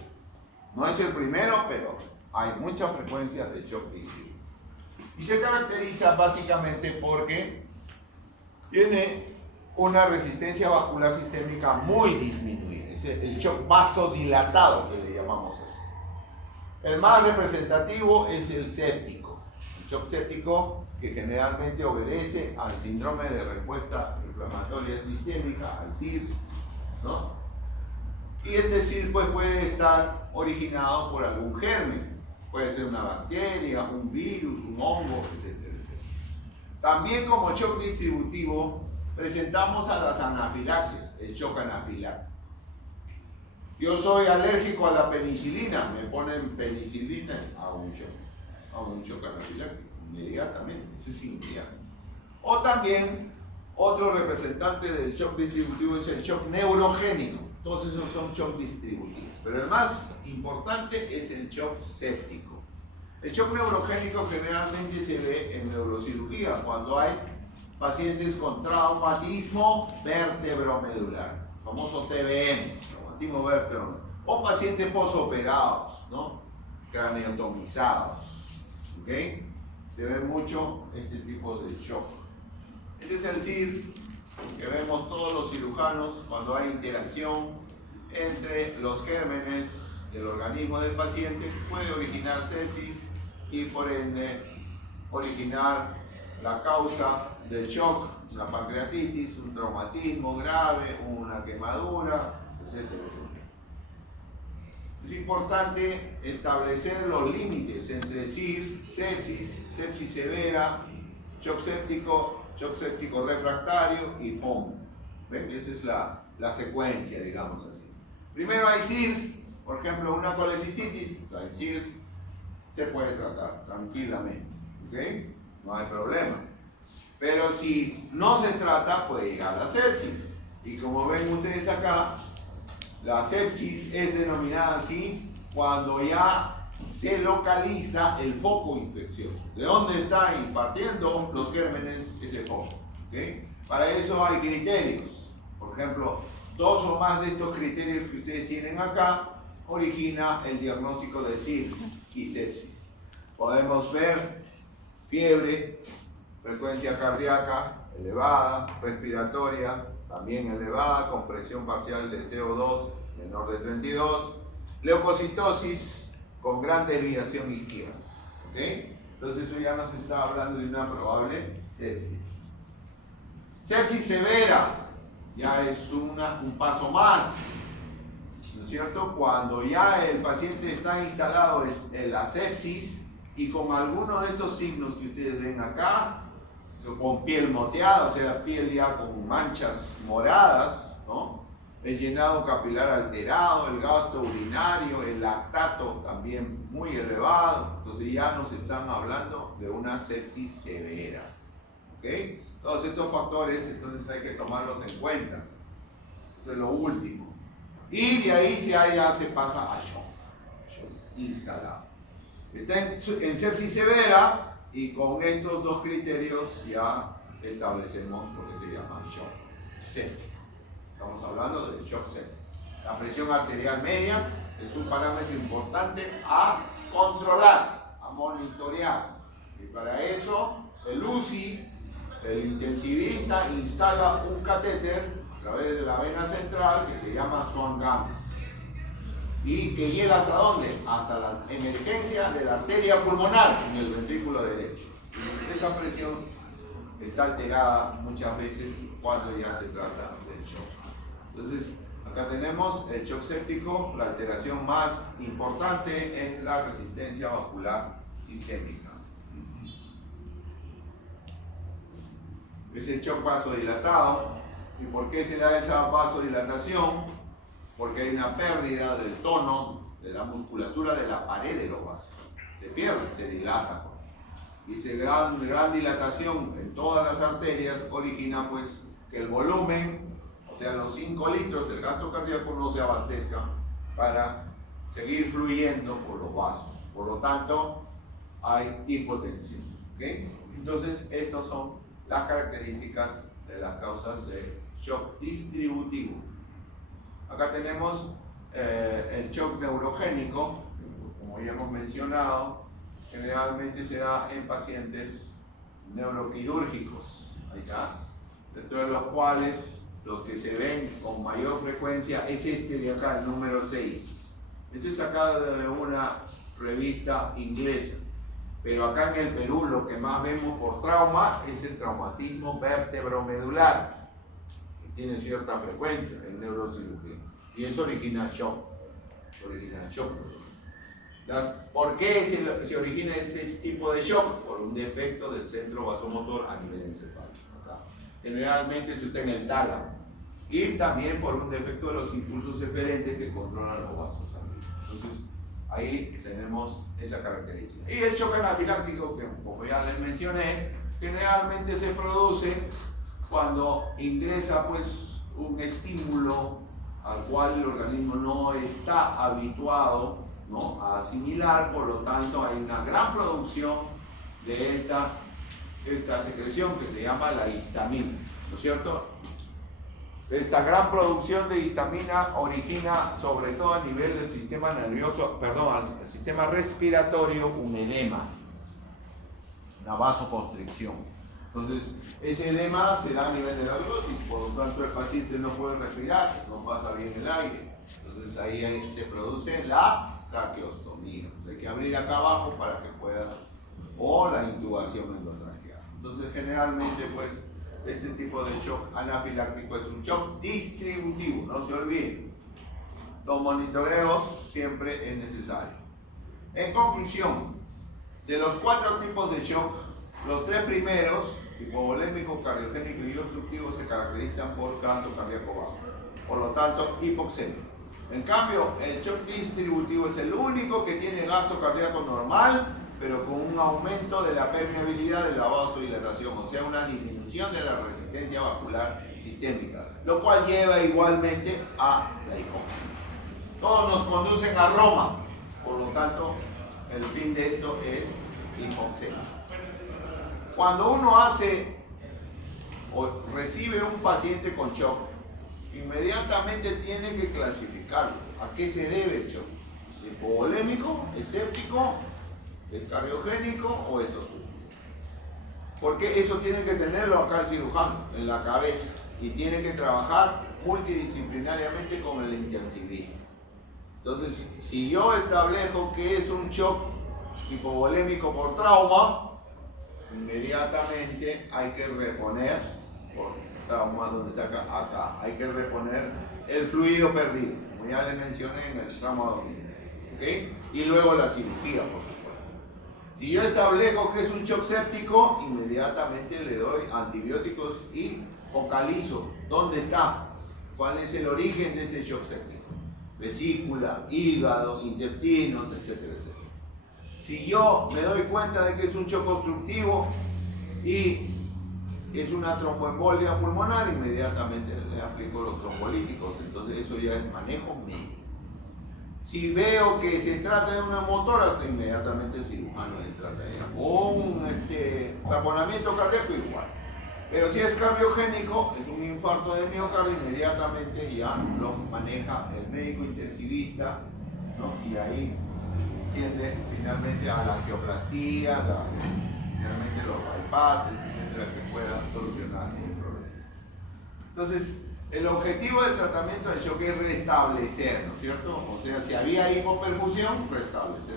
No es el primero, pero hay mucha frecuencia de shock distributivo. Y se caracteriza básicamente porque tiene una resistencia vascular sistémica muy disminuida. Es el shock vasodilatado que le llamamos así. El más representativo es el séptico. El shock séptico, que generalmente obedece al síndrome de respuesta inflamatoria sistémica, al SIRS, ¿no? Y este SIRS pues, puede estar originado por algún germen. Puede ser una bacteria, un virus, un hongo, etcétera, etcétera. También como shock distributivo presentamos a las anafilaxias, el shock anafiláctico. Yo soy alérgico a la penicilina, me ponen penicilina y hago un shock anafiláctico, inmediatamente, eso es inmediato. O también, otro representante del shock distributivo es el shock neurogénico. Todos esos son shock distributivos, pero el más importante es el shock séptico. El shock neurogénico generalmente se ve en neurocirugía, cuando hay pacientes con traumatismo vértebromedular, famoso TBM, traumatismo vértebromedular, o pacientes posoperados, ¿no? Craneotomizados, ¿ok? Se ve mucho este tipo de shock. Este es el SIRS que vemos todos los cirujanos cuando hay interacción entre los gérmenes del organismo del paciente, puede originar sepsis y por ende originar la causa del shock, una pancreatitis, un traumatismo grave, una quemadura, etcétera, etcétera. Es importante establecer los límites entre SIRS, sepsis, sepsis severa, shock séptico refractario y FOM. ¿Ven? Esa es la secuencia, digamos así. Primero hay SIRS, por ejemplo, una colecistitis, el SIRS se puede tratar tranquilamente, ¿ok? No hay problema. Pero si no se trata, puede llegar la sepsis. Y como ven ustedes acá, la sepsis es denominada así cuando ya se localiza el foco infeccioso. ¿De dónde está impartiendo los gérmenes ese foco? ¿Okay? Para eso hay criterios. Por ejemplo, 2 o más de estos criterios que ustedes tienen acá origina el diagnóstico de SIRS y sepsis. Podemos ver fiebre, frecuencia cardíaca elevada, respiratoria también elevada, con presión parcial de CO2 menor de 32, leucocitosis con gran desviación izquierda. ¿Okay? Entonces eso ya nos está hablando de una probable sepsis. Sepsis severa ya es un paso más, ¿no es cierto? Cuando ya el paciente está instalado en la sepsis y con alguno de estos signos que ustedes ven acá, con piel moteada, o sea, piel ya con manchas moradas, ¿no? El llenado capilar alterado, el gasto urinario, el lactato también muy elevado, entonces ya nos están hablando de una sepsis severa, ¿ok? Todos estos factores entonces hay que tomarlos en cuenta. Esto es lo último. Y de ahí ya se pasa a shock instalado. Está en sepsis severa y con estos 2 criterios ya establecemos lo que se llama shock séptico. Estamos hablando del shock séptico. La presión arterial media es un parámetro importante a controlar, a monitorear. Y para eso el UCI, el intensivista, instala un catéter a través de la vena central que se llama Swan-Ganz y que llega hasta ¿dónde? Hasta la emergencia de la arteria pulmonar en el ventrículo derecho. Esa presión está alterada muchas veces cuando ya se trata del shock. Entonces, acá tenemos el shock séptico, la alteración más importante es la resistencia vascular sistémica. Es el shock vasodilatado. ¿Y por qué se da esa vasodilatación? Porque hay una pérdida del tono de la musculatura de la pared de los vasos. Se pierde, se dilata. Y esa gran dilatación en todas las arterias origina pues que el volumen, o sea los 5 litros del gasto cardíaco no se abastezca para seguir fluyendo por los vasos. Por lo tanto, hay hipotensión. ¿Okay? Entonces, estas son las características de las causas de shock distributivo. Acá tenemos el shock neurogénico, como ya hemos mencionado, generalmente se da en pacientes neuroquirúrgicos, ahí está, dentro de los cuales los que se ven con mayor frecuencia es este de acá, el número 6. Este es sacado de una revista inglesa, pero acá en el Perú lo que más vemos por trauma es el traumatismo vertebromedular, que tiene cierta frecuencia en neurocirugía, y eso origina shock. ¿Por qué se origina este tipo de shock? Por un defecto del centro vasomotor a nivel encefálico. Acá. Generalmente se está en el tálamo. Y también por un defecto de los impulsos eferentes que controlan los vasos sanguíneos. Entonces, ahí tenemos esa característica. Y el shock anafiláctico, que como ya les mencioné, generalmente se produce cuando ingresa pues un estímulo al cual el organismo no está habituado, ¿no?, a asimilar, por lo tanto hay una gran producción de esta secreción que se llama la histamina, ¿no es cierto? Esta gran producción de histamina origina, sobre todo a nivel del sistema nervioso, el sistema respiratorio, un edema, una vasoconstricción. Entonces, ese edema se da a nivel de la glotis, por lo tanto el paciente no puede respirar, no pasa bien el aire. Entonces ahí se produce la traqueostomía. Hay que abrir acá abajo para que pueda, o la intubación endotraqueal. Entonces generalmente pues este tipo de shock anafiláctico es un shock distributivo, no se olviden. Los monitoreos siempre es necesario. En conclusión, de los 4 tipos de shock, los 3 primeros, hipovolémico, cardiogénico y obstructivo, se caracterizan por gasto cardíaco bajo, por lo tanto hipoxemia. En cambio, el shock distributivo es el único que tiene gasto cardíaco normal, pero con un aumento de la permeabilidad de la vasodilatación, o sea, una disminución de la resistencia vascular sistémica, lo cual lleva igualmente a la hipoxemia. Todos nos conducen a Roma, por lo tanto, el fin de esto es hipoxemia. Cuando uno hace o recibe un paciente con shock, inmediatamente tiene que clasificarlo. ¿A qué se debe el shock? ¿Es hipovolémico, es séptico, es cardiogénico o es obstructivo? Porque eso tiene que tenerlo acá el cirujano, en la cabeza, y tiene que trabajar multidisciplinariamente con el intensivista. Entonces, si yo establezco que es un shock hipovolémico por trauma, inmediatamente hay que reponer, por trauma donde está acá, hay que reponer el fluido perdido, como ya les mencioné en el trauma abdominal, ¿okay? Y luego la cirugía, por supuesto. Si yo establezco que es un shock séptico, inmediatamente le doy antibióticos y focalizo dónde está, cuál es el origen de este shock séptico: vesícula, hígado, intestinos, etcétera, etcétera. Si yo me doy cuenta de que es un shock obstructivo y es una tromboembolia pulmonar, inmediatamente le aplico los trombolíticos. Entonces eso ya es manejo médico. Si veo que se trata de una motora, inmediatamente el cirujano entra ahí. O un taponamiento cardíaco, igual. Pero si es cardiogénico, es un infarto de miocardio, inmediatamente ya lo maneja el médico intensivista, ¿no? Y ahí tiende finalmente a la angioplastía, finalmente los bypasses, etcétera, que puedan solucionar el problema. Entonces, el objetivo del tratamiento de shock es restablecer, ¿no es cierto? O sea, si había hipoperfusión, restablecer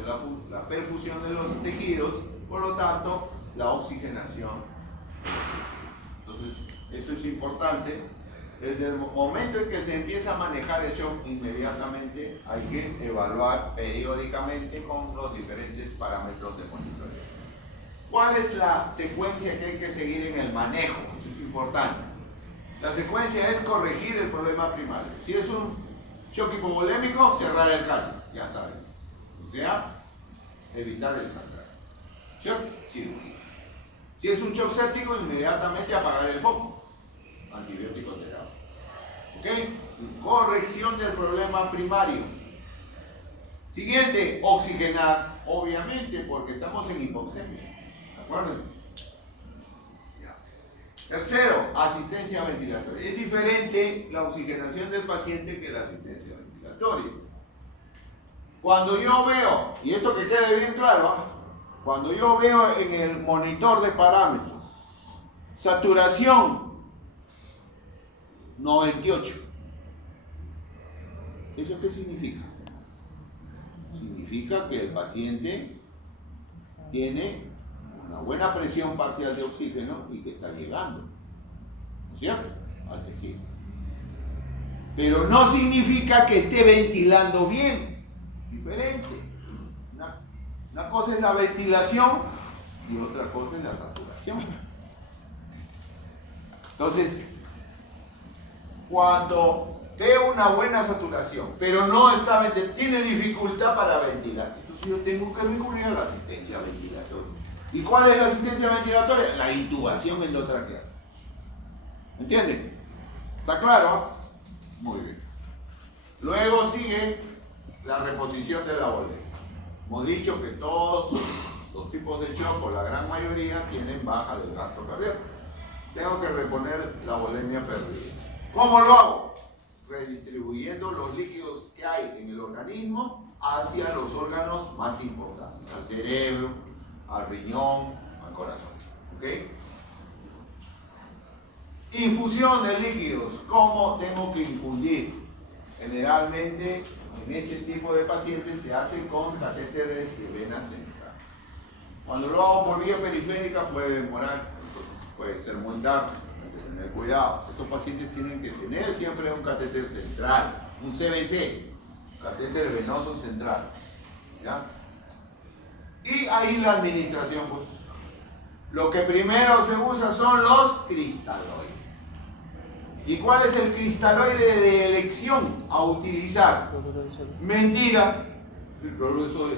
la perfusión de los tejidos, por lo tanto, la oxigenación. Entonces, eso es importante. Desde el momento en que se empieza a manejar el shock, inmediatamente hay que evaluar periódicamente con los diferentes parámetros de monitoreo. ¿Cuál es la secuencia que hay que seguir en el manejo? Eso es importante. La secuencia es corregir el problema primario. Si es un shock hipovolémico, cerrar el callo, ya saben. O sea, evitar el sangrado. ¿Cierto? Cirugía. Si es un shock séptico, inmediatamente apagar el foco. Antibiótico terapia. ¿Ok? Corrección del problema primario. Siguiente, oxigenar. Obviamente, porque estamos en hipoxemia. Acuérdense. Tercero, asistencia ventilatoria. Es diferente la oxigenación del paciente que la asistencia ventilatoria. Cuando yo veo, y esto que quede bien claro, Cuando yo veo en el monitor de parámetros, saturación 98. ¿Eso qué significa? Significa que el paciente tiene una buena presión parcial de oxígeno y que está llegando, ¿no es cierto?, al tejido. Pero no significa que esté ventilando bien, es diferente. Una cosa es la ventilación y otra cosa es la saturación. Entonces, cuando veo una buena saturación, pero no está tiene dificultad para ventilar, entonces yo tengo que recurrir a la asistencia ventilatoria. ¿Y cuál es la asistencia ventilatoria? La intubación endotraqueal. ¿Entienden? ¿Está claro? Muy bien. Luego sigue la reposición de la volea. Hemos dicho que todos los tipos de shock, o la gran mayoría, tienen baja del gasto cardíaco. Tengo que reponer la volemia perdida. ¿Cómo lo hago? Redistribuyendo los líquidos que hay en el organismo hacia los órganos más importantes, al cerebro, al riñón, al corazón. ¿Ok? Infusión de líquidos. ¿Cómo tengo que infundir? Generalmente en este tipo de pacientes se hace con catéteres de vena central. Cuando lo hago por vía periférica puede demorar, entonces puede ser muy tarde, hay que tener cuidado. Estos pacientes tienen que tener siempre un catéter central, un CVC, catéter venoso central. ¿Ya? Y ahí la administración, pues, lo que primero se usa son los cristaloides. ¿Y cuál es el cristaloide de elección a utilizar? Mentira. El cloruro de sodio.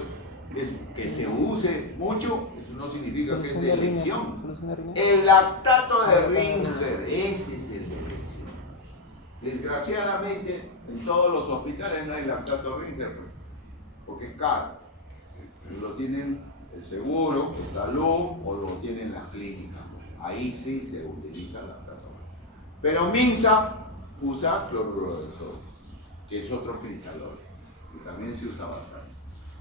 Que se use mucho, eso no significa que es de elección. El lactato de Ringer, ese es el de elección. Desgraciadamente, en todos los hospitales no hay lactato Ringer, pues, porque es caro. Lo tienen el seguro, el salud, o lo tienen las clínicas. Ahí sí se utiliza lactato. Pero Minsa usa cloruro de sodio, que es otro cristaloide, que también se usa bastante.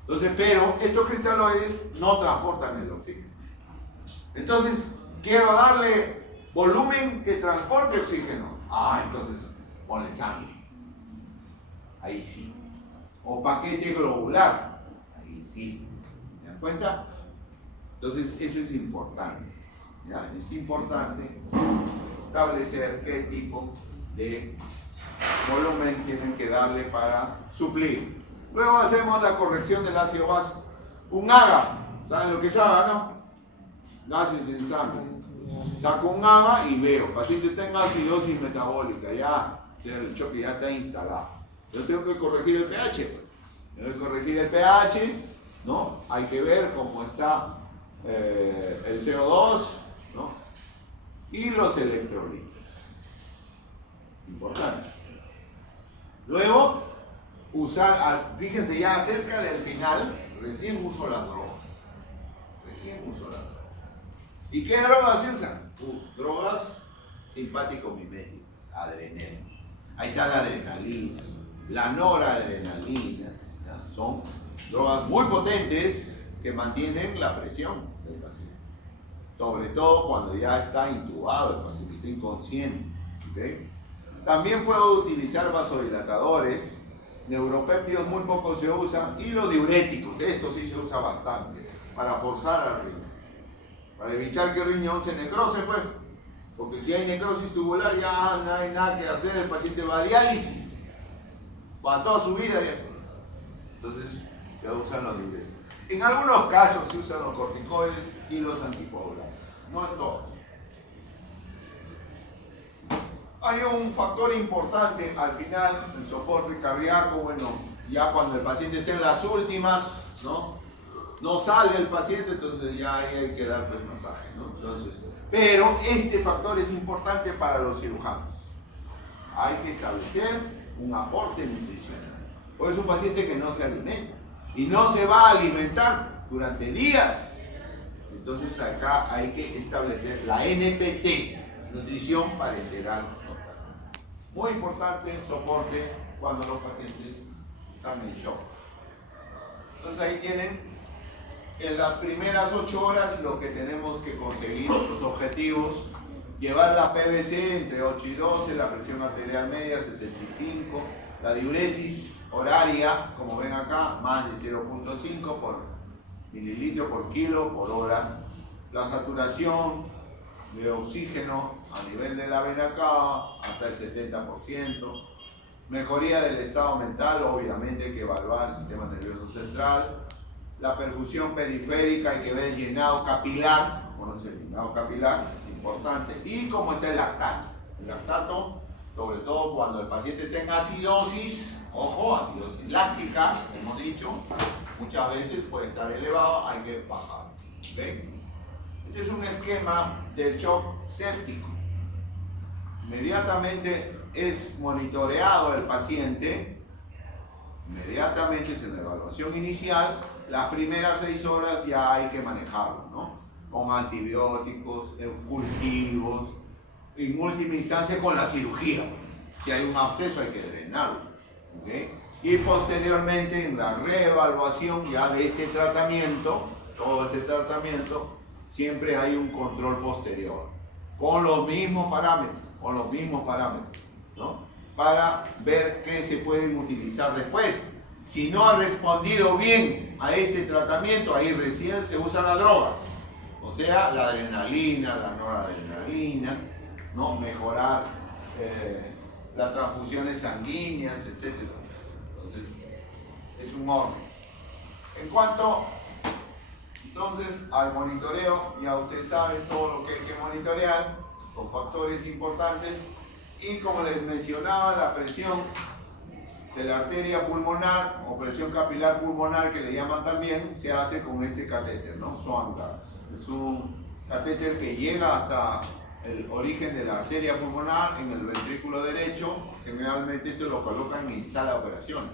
Entonces, pero estos cristaloides no transportan el oxígeno. Entonces, quiero darle volumen que transporte oxígeno. Entonces, ponle sangre. Ahí sí. O paquete globular. Ahí sí. ¿Se dan cuenta? Entonces, eso es importante. ¿Ya? Es importante establecer qué tipo de volumen tienen que darle para suplir. Luego hacemos la corrección del ácido básico. Un AGA, ¿saben lo que es AGA, no? Gases en sangre. Saco un AGA y veo, paciente está en acidosis metabólica, ya el choque ya está instalado. Yo tengo que corregir el pH, pues. Tengo que corregir el pH, ¿no? Hay que ver cómo está el CO2, ¿no? Y los electrolitos. Importante. Luego, fíjense ya cerca del final, recién uso las drogas. ¿Y qué drogas se usan? Drogas simpático-miméticas, adrenalina. Ahí está la adrenalina, la noradrenalina. ¿Ya? Son drogas muy potentes que mantienen la presión del paciente. Sobre todo cuando ya está intubado, el paciente está inconsciente. ¿Okay? También puedo utilizar vasodilatadores, neuropéptidos muy poco se usan, y los diuréticos, esto sí se usa bastante, para forzar al riñón, para evitar que el riñón se necrose, pues, porque si hay necrosis tubular ya no hay nada que hacer, el paciente va a diálisis, para toda su vida ya. Entonces se usan los diuréticos. En algunos casos se usan los corticoides y los anticoagulantes, no en todos. Hay un factor importante al final, el soporte cardíaco. Bueno, ya cuando el paciente esté en las últimas, no sale el paciente, entonces ya ahí hay que dar pues masaje, ¿no? Entonces, pero este factor es importante para los cirujanos. Hay que establecer un aporte nutricional. Porque es un paciente que no se alimenta y no se va a alimentar durante días. Entonces acá hay que establecer la NPT, nutrición parenteral. Muy importante soporte cuando los pacientes están en shock. Entonces ahí tienen En las primeras 8 horas lo que tenemos que conseguir, los objetivos, llevar la PVC entre 8 y 12, la presión arterial media 65, la diuresis horaria, como ven acá, más de 0.5 por mililitro por kilo por hora, la saturación de oxígeno a nivel de la vena cava hasta el 70%, mejoría del estado mental, obviamente hay que evaluar el sistema nervioso central, la perfusión periférica, hay que ver el llenado capilar, conoce el llenado capilar, es importante, y cómo está el lactato. El lactato, sobre todo cuando el paciente está en acidosis, ojo, acidosis láctica, hemos dicho, muchas veces puede estar elevado, hay que bajar. ¿Okay? Este es un esquema del shock séptico. Inmediatamente es monitoreado el paciente, inmediatamente es en la evaluación inicial, las primeras 6 horas ya hay que manejarlo, ¿no? Con antibióticos, cultivos, en última instancia con la cirugía. Si hay un absceso hay que drenarlo. ¿Okay? Y posteriormente en la reevaluación ya de este tratamiento, todo este tratamiento, siempre hay un control posterior, con los mismos parámetros, ¿no? Para ver qué se pueden utilizar después. Si no ha respondido bien a este tratamiento, ahí recién se usan las drogas, o sea, la adrenalina, la noradrenalina, ¿no? Mejorar las transfusiones sanguíneas, etc. Entonces, es un orden. En cuanto, entonces, al monitoreo, ya ustedes saben todo lo que hay que monitorear, con factores importantes, y como les mencionaba, la presión de la arteria pulmonar o presión capilar pulmonar, que le llaman también, se hace con este catéter, ¿no? Swan-Ganz. Es un catéter que llega hasta el origen de la arteria pulmonar en el ventrículo derecho. Generalmente esto lo colocan en sala de operaciones.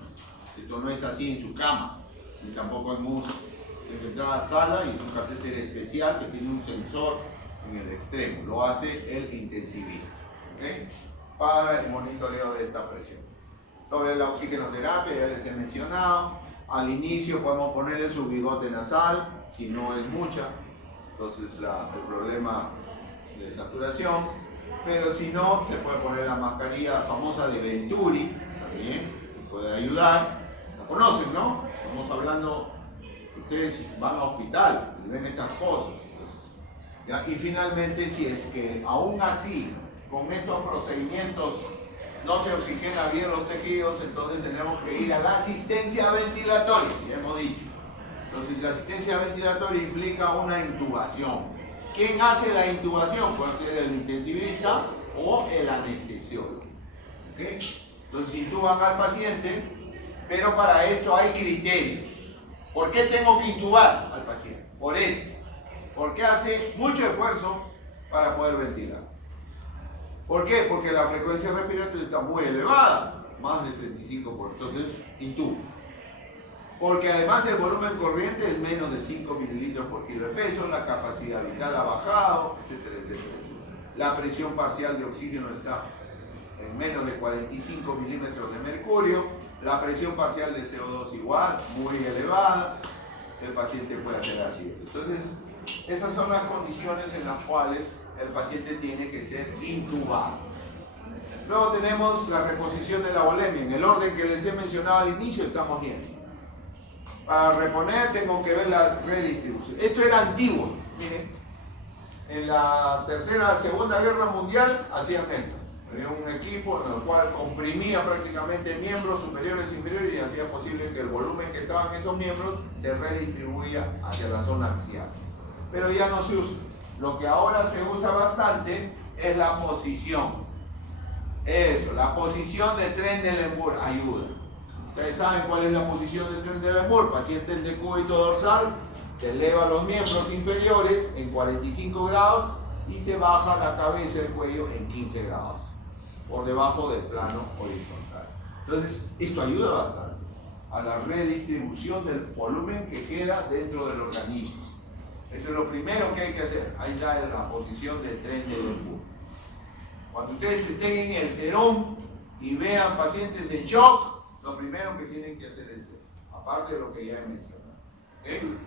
Esto no es así en su cama, ni tampoco en MUS. Tiene que entrar a la sala y es un catéter especial que tiene un sensor en el extremo. Lo hace el intensivista, ¿okay? Para el monitoreo de esta presión. Sobre la oxigenoterapia, ya les he mencionado, al inicio podemos ponerle su bigote nasal, si no es mucha, entonces el problema de saturación, pero si no, se puede poner la mascarilla famosa de Venturi, también, que puede ayudar. La conocen, ¿no? Estamos hablando, ustedes van a hospital y ven estas cosas. Entonces, ¿ya? Y finalmente, si es que aún así, con estos procedimientos, no se oxigena bien los tejidos, entonces tenemos que ir a la asistencia ventilatoria, ya hemos dicho. Entonces la asistencia ventilatoria implica una intubación. ¿Quién hace la intubación? Puede ser el intensivista o el anestesiólogo. ¿Okay? Entonces intuban al paciente, pero para esto hay criterios. ¿Por qué tengo que intubar al paciente? Por esto. Porque hace mucho esfuerzo para poder ventilar. ¿Por qué? Porque la frecuencia respiratoria está muy elevada, más de 35%, entonces intubo. Porque además el volumen corriente es menos de 5 mililitros por kilo de peso, la capacidad vital ha bajado, etcétera, etcétera, etcétera. La presión parcial de oxígeno está en menos de 45 milímetros de mercurio, la presión parcial de CO2 igual, muy elevada, el paciente puede hacer así. Entonces, esas son las condiciones en las cuales el paciente tiene que ser intubado. Luego tenemos la reposición de la volemia. En el orden que les he mencionado al inicio estamos bien. Para reponer tengo que ver la redistribución. Esto era antiguo. Miren, en la Segunda Guerra Mundial hacían esto. Había un equipo en el cual comprimía prácticamente miembros superiores e inferiores y hacía posible que el volumen que estaba en esos miembros se redistribuya hacia la zona axial. Pero ya no se usa. Lo que ahora se usa bastante es la posición. Eso, la posición de Trendelenburg ayuda. Ustedes saben cuál es la posición de Trendelenburg. Paciente en decúbito dorsal, se eleva los miembros inferiores en 45 grados y se baja la cabeza y el cuello en 15 grados, por debajo del plano horizontal. Entonces, esto ayuda bastante a la redistribución del volumen que queda dentro del organismo. Eso es lo primero que hay que hacer. Ahí está la posición del Trendelenburg. Cuando ustedes estén en el serón y vean pacientes en shock, lo primero que tienen que hacer es eso, aparte de lo que ya he mencionado. ¿Okay?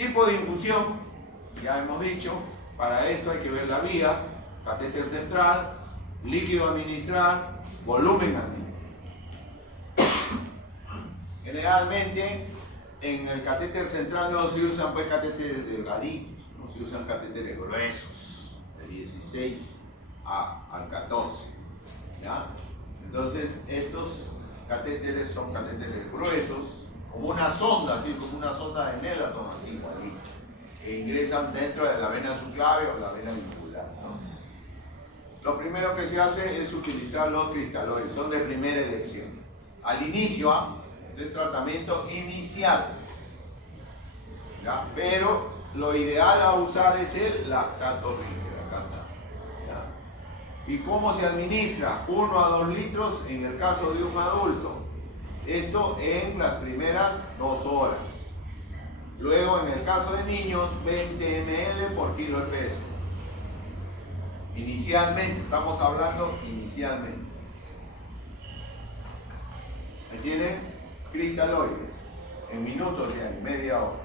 Tipo de infusión, ya hemos dicho, para esto hay que ver la vía, catéter central, líquido a administrar, volumen a administrar. Generalmente en el catéter central no se usan pues catéteres delgaditos, no se usan catéteres gruesos, de 16 al 14. ¿Ya? Entonces estos catéteres son catéteres gruesos, como una sonda, así como una sonda de Nelaton, así igualito, que ingresan dentro de la vena subclavia o la vena vincular, ¿no? Lo primero que se hace es utilizar los cristaloides, son de primera elección. Al inicio, este es tratamiento inicial, ¿ya? Pero lo ideal a usar es el lactato Rinker, acá está. ¿Ya? ¿Y cómo se administra? 1 a 2 litros en el caso de un adulto. Esto en las primeras 2 horas. Luego, en el caso de niños, 20 ml por kilo de peso. Inicialmente, estamos hablando inicialmente. Ahí tienen cristaloides, en minutos ya, en media hora.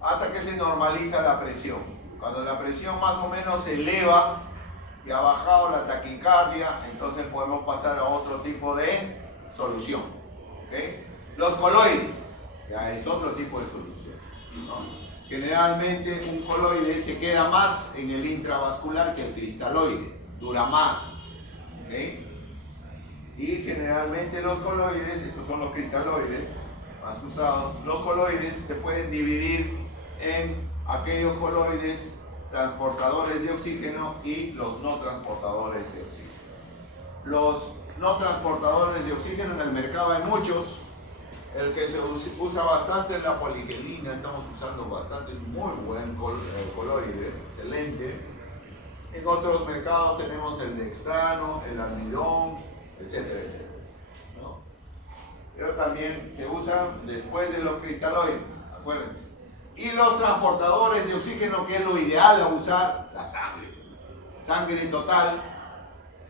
Hasta que se normaliza la presión. Cuando la presión más o menos se eleva y ha bajado la taquicardia, entonces podemos pasar a otro tipo de solución. ¿Okay? Los coloides, ya es otro tipo de solución, ¿no? Generalmente un coloide se queda más en el intravascular que el cristaloide, dura más. ¿Okay? Y generalmente los coloides, estos son los cristaloides más usados, los coloides se pueden dividir en aquellos coloides transportadores de oxígeno y los no transportadores de oxígeno. Los no transportadores de oxígeno en el mercado hay muchos. El que se usa bastante es la poligelina, estamos usando bastante, es muy buen coloide, excelente. En otros mercados tenemos el dextrano, el almidón, etcétera, etcétera, ¿no? Pero también se usan después de los cristaloides, acuérdense. Y los transportadores de oxígeno, que es lo ideal a usar, la sangre. Sangre total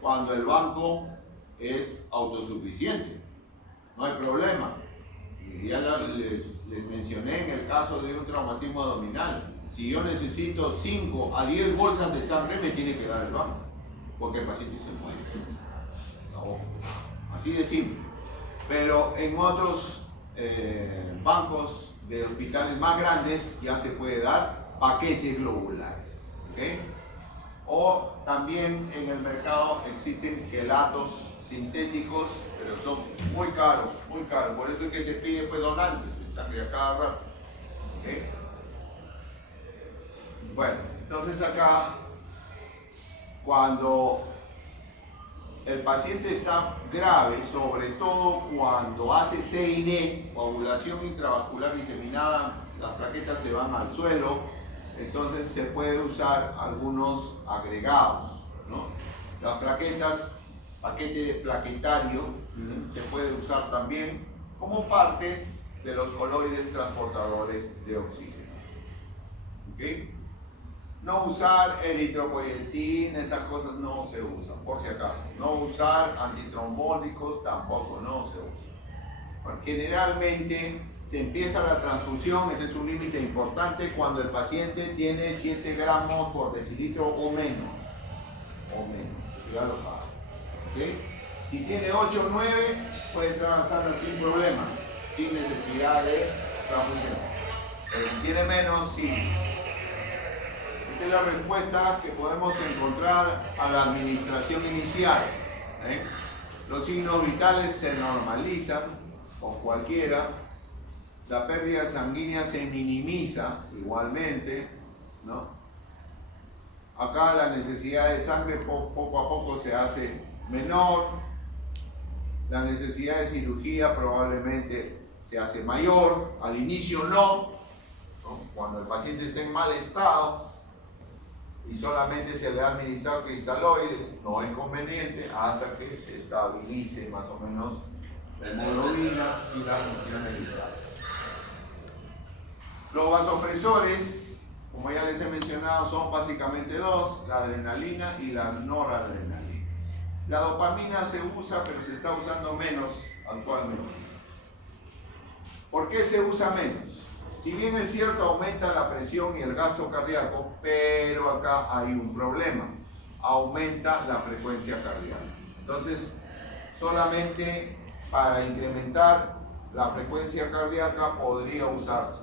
cuando el banco es autosuficiente, no hay problema. Y ya les mencioné en el caso de un traumatismo abdominal. Si yo necesito 5 a 10 bolsas de sangre, me tiene que dar el banco, porque el paciente se muere. No, así de simple. Pero en otros bancos de hospitales más grandes ya se puede dar paquetes globulares. ¿Okay? O también en el mercado existen gelatos sintéticos, pero son muy caros, muy caros. Por eso es que se pide pues donantes de sangre a cada rato. ¿Okay? Bueno, entonces acá, cuando el paciente está grave, sobre todo cuando hace CID, coagulación intravascular diseminada, las plaquetas se van al suelo, entonces se puede usar algunos agregados, ¿no? Las plaquetas, paquete plaquetario, se puede usar también como parte de los coloides transportadores de oxígeno. ¿Okay? No usar eritropoyetina, estas cosas no se usan, por si acaso. No usar antitrombóticos tampoco no se usa. Bueno, generalmente se empieza la transfusión, este es un límite importante, cuando el paciente tiene 7 gramos por decilitro o menos. Ya lo saben. ¿Okay? Si tiene 8 o 9, puede entrar a la sala sin problemas, sin necesidad de transfusión. Pero si tiene menos, sí. Esta es la respuesta que podemos encontrar a la administración inicial. Los signos vitales se normalizan con cualquiera. La pérdida sanguínea se minimiza igualmente, ¿no? Acá la necesidad de sangre poco a poco se hace menor. La necesidad de cirugía probablemente se hace mayor. Al inicio no. Cuando el paciente está en mal estado y solamente se le ha administrado cristaloides, no es conveniente hasta que se estabilice más o menos la hemoglobina y las funciones vitales. Los vasopresores, como ya les he mencionado, son básicamente dos: la adrenalina y la noradrenalina. La dopamina se usa, pero se está usando menos actualmente. ¿Por qué se usa menos? Si bien es cierto, aumenta la presión y el gasto cardíaco, pero acá hay un problema. Aumenta la frecuencia cardíaca. Entonces, solamente para incrementar la frecuencia cardíaca podría usarse.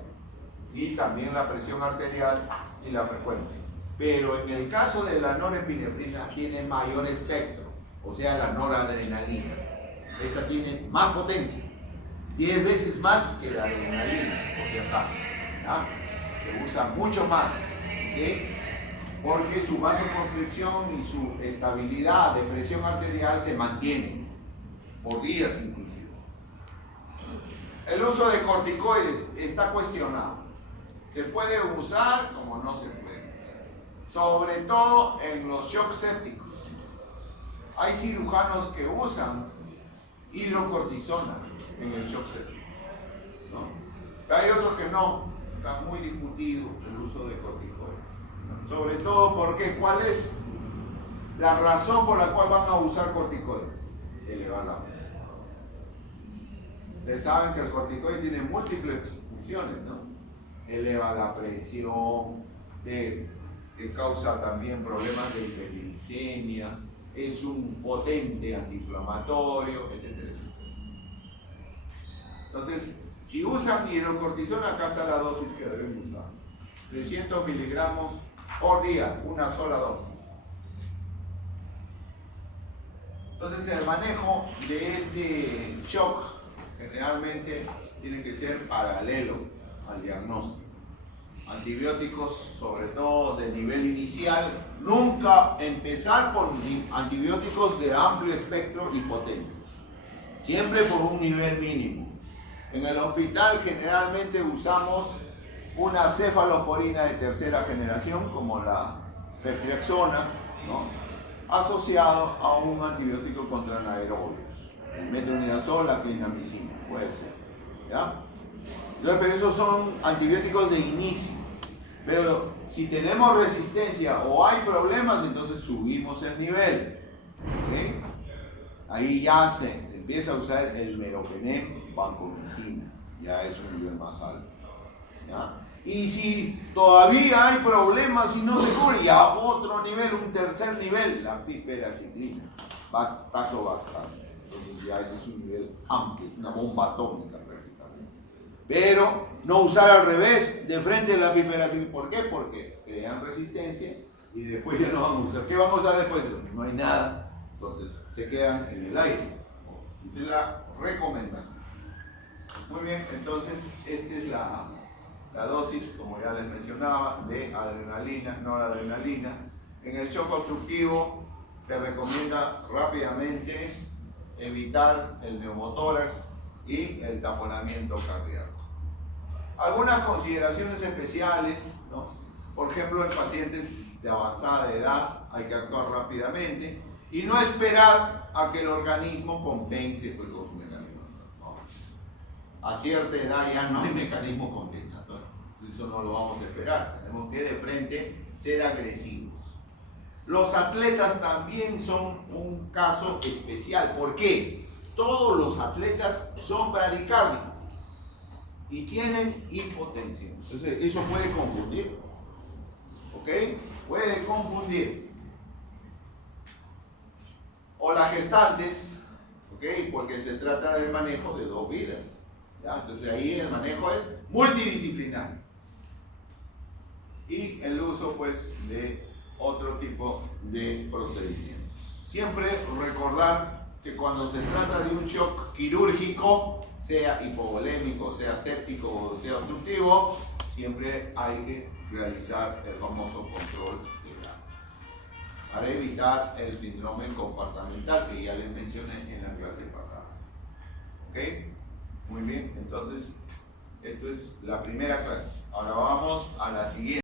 Y también la presión arterial y la frecuencia. Pero en el caso de la norepinefrina tiene mayor espectro, o sea, la noradrenalina. Esta tiene más potencia, 10 veces más que la adrenalina, por si acaso. ¿Ya? Se usa mucho más, ¿okay? Porque su vasoconstricción y su estabilidad de presión arterial se mantiene por días inclusive. El uso de corticoides está cuestionado. Se puede usar como no se puede usar, sobre todo en los shock sépticos. Hay cirujanos que usan hidrocortisona en el shock séptico, ¿no? Pero hay otros que no. Está muy discutido el uso de corticoides. Sobre todo porque, ¿cuál es la razón por la cual van a usar corticoides? Elevar la presión. Ustedes saben que el corticoide tiene múltiples funciones, ¿no? Eleva la presión, te causa también problemas de hiperglicemia, es un potente antiinflamatorio, etcétera, etcétera. Entonces, si usan hidrocortisona, acá está la dosis que deben usar. 300 miligramos por día, una sola dosis. Entonces, el manejo de este shock generalmente tiene que ser paralelo al diagnóstico. Antibióticos, sobre todo de nivel inicial, nunca empezar por antibióticos de amplio espectro y potentes, siempre por un nivel mínimo. En el hospital generalmente usamos una cefalosporina de tercera generación, como la ceftriaxona, ¿no? Asociado a un antibiótico contra anaerobios, el metronidazol, la clindamicina, puede ser, ¿ya? Pero esos son antibióticos de inicio. Pero si tenemos resistencia o hay problemas, entonces subimos el nivel, ¿okay? Ahí ya se empieza a usar el meropenem, vancomicina, ya es un nivel más alto, ¿ya? Y si todavía hay problemas y no se cubre, ya otro nivel, un tercer nivel, la piperaciclina, tazobactam. Entonces ya ese es un nivel amplio, es una bomba atómica prácticamente. Pero no usar al revés, de frente a la piperaciclina. ¿Por qué? Porque crean resistencia y después ya no van a usar. ¿Qué van a usar después? No hay nada, entonces se quedan en el aire. Esa es la recomendación. Muy bien, entonces esta es la dosis, como ya les mencionaba, de adrenalina, noradrenalina. En el shock obstructivo se recomienda rápidamente evitar el neumotórax y el taponamiento cardíaco. Algunas consideraciones especiales, ¿no? Por ejemplo, en pacientes de avanzada edad hay que actuar rápidamente y no esperar a que el organismo compense pues, los mecanismos. ¿No? A cierta edad ya no hay mecanismo compensatorio, eso no lo vamos a esperar, tenemos que de frente ser agresivos. Los atletas también son un caso especial. ¿Por qué? Todos los atletas son bradicárdicos y tienen hipotensión. Entonces, eso puede confundir. ¿Ok? Puede confundir. O las gestantes, ¿ok? Porque se trata del manejo de dos vidas. ¿Ya? Entonces, ahí el manejo es multidisciplinario. Y el uso, pues, de otro tipo de procedimientos. Siempre recordar que cuando se trata de un shock quirúrgico, sea hipovolémico, sea séptico o sea obstructivo, siempre hay que realizar el famoso control de grado para evitar el síndrome compartamental que ya les mencioné en la clase pasada. ¿Ok? Muy bien, entonces esto es la primera clase. Ahora vamos a la siguiente.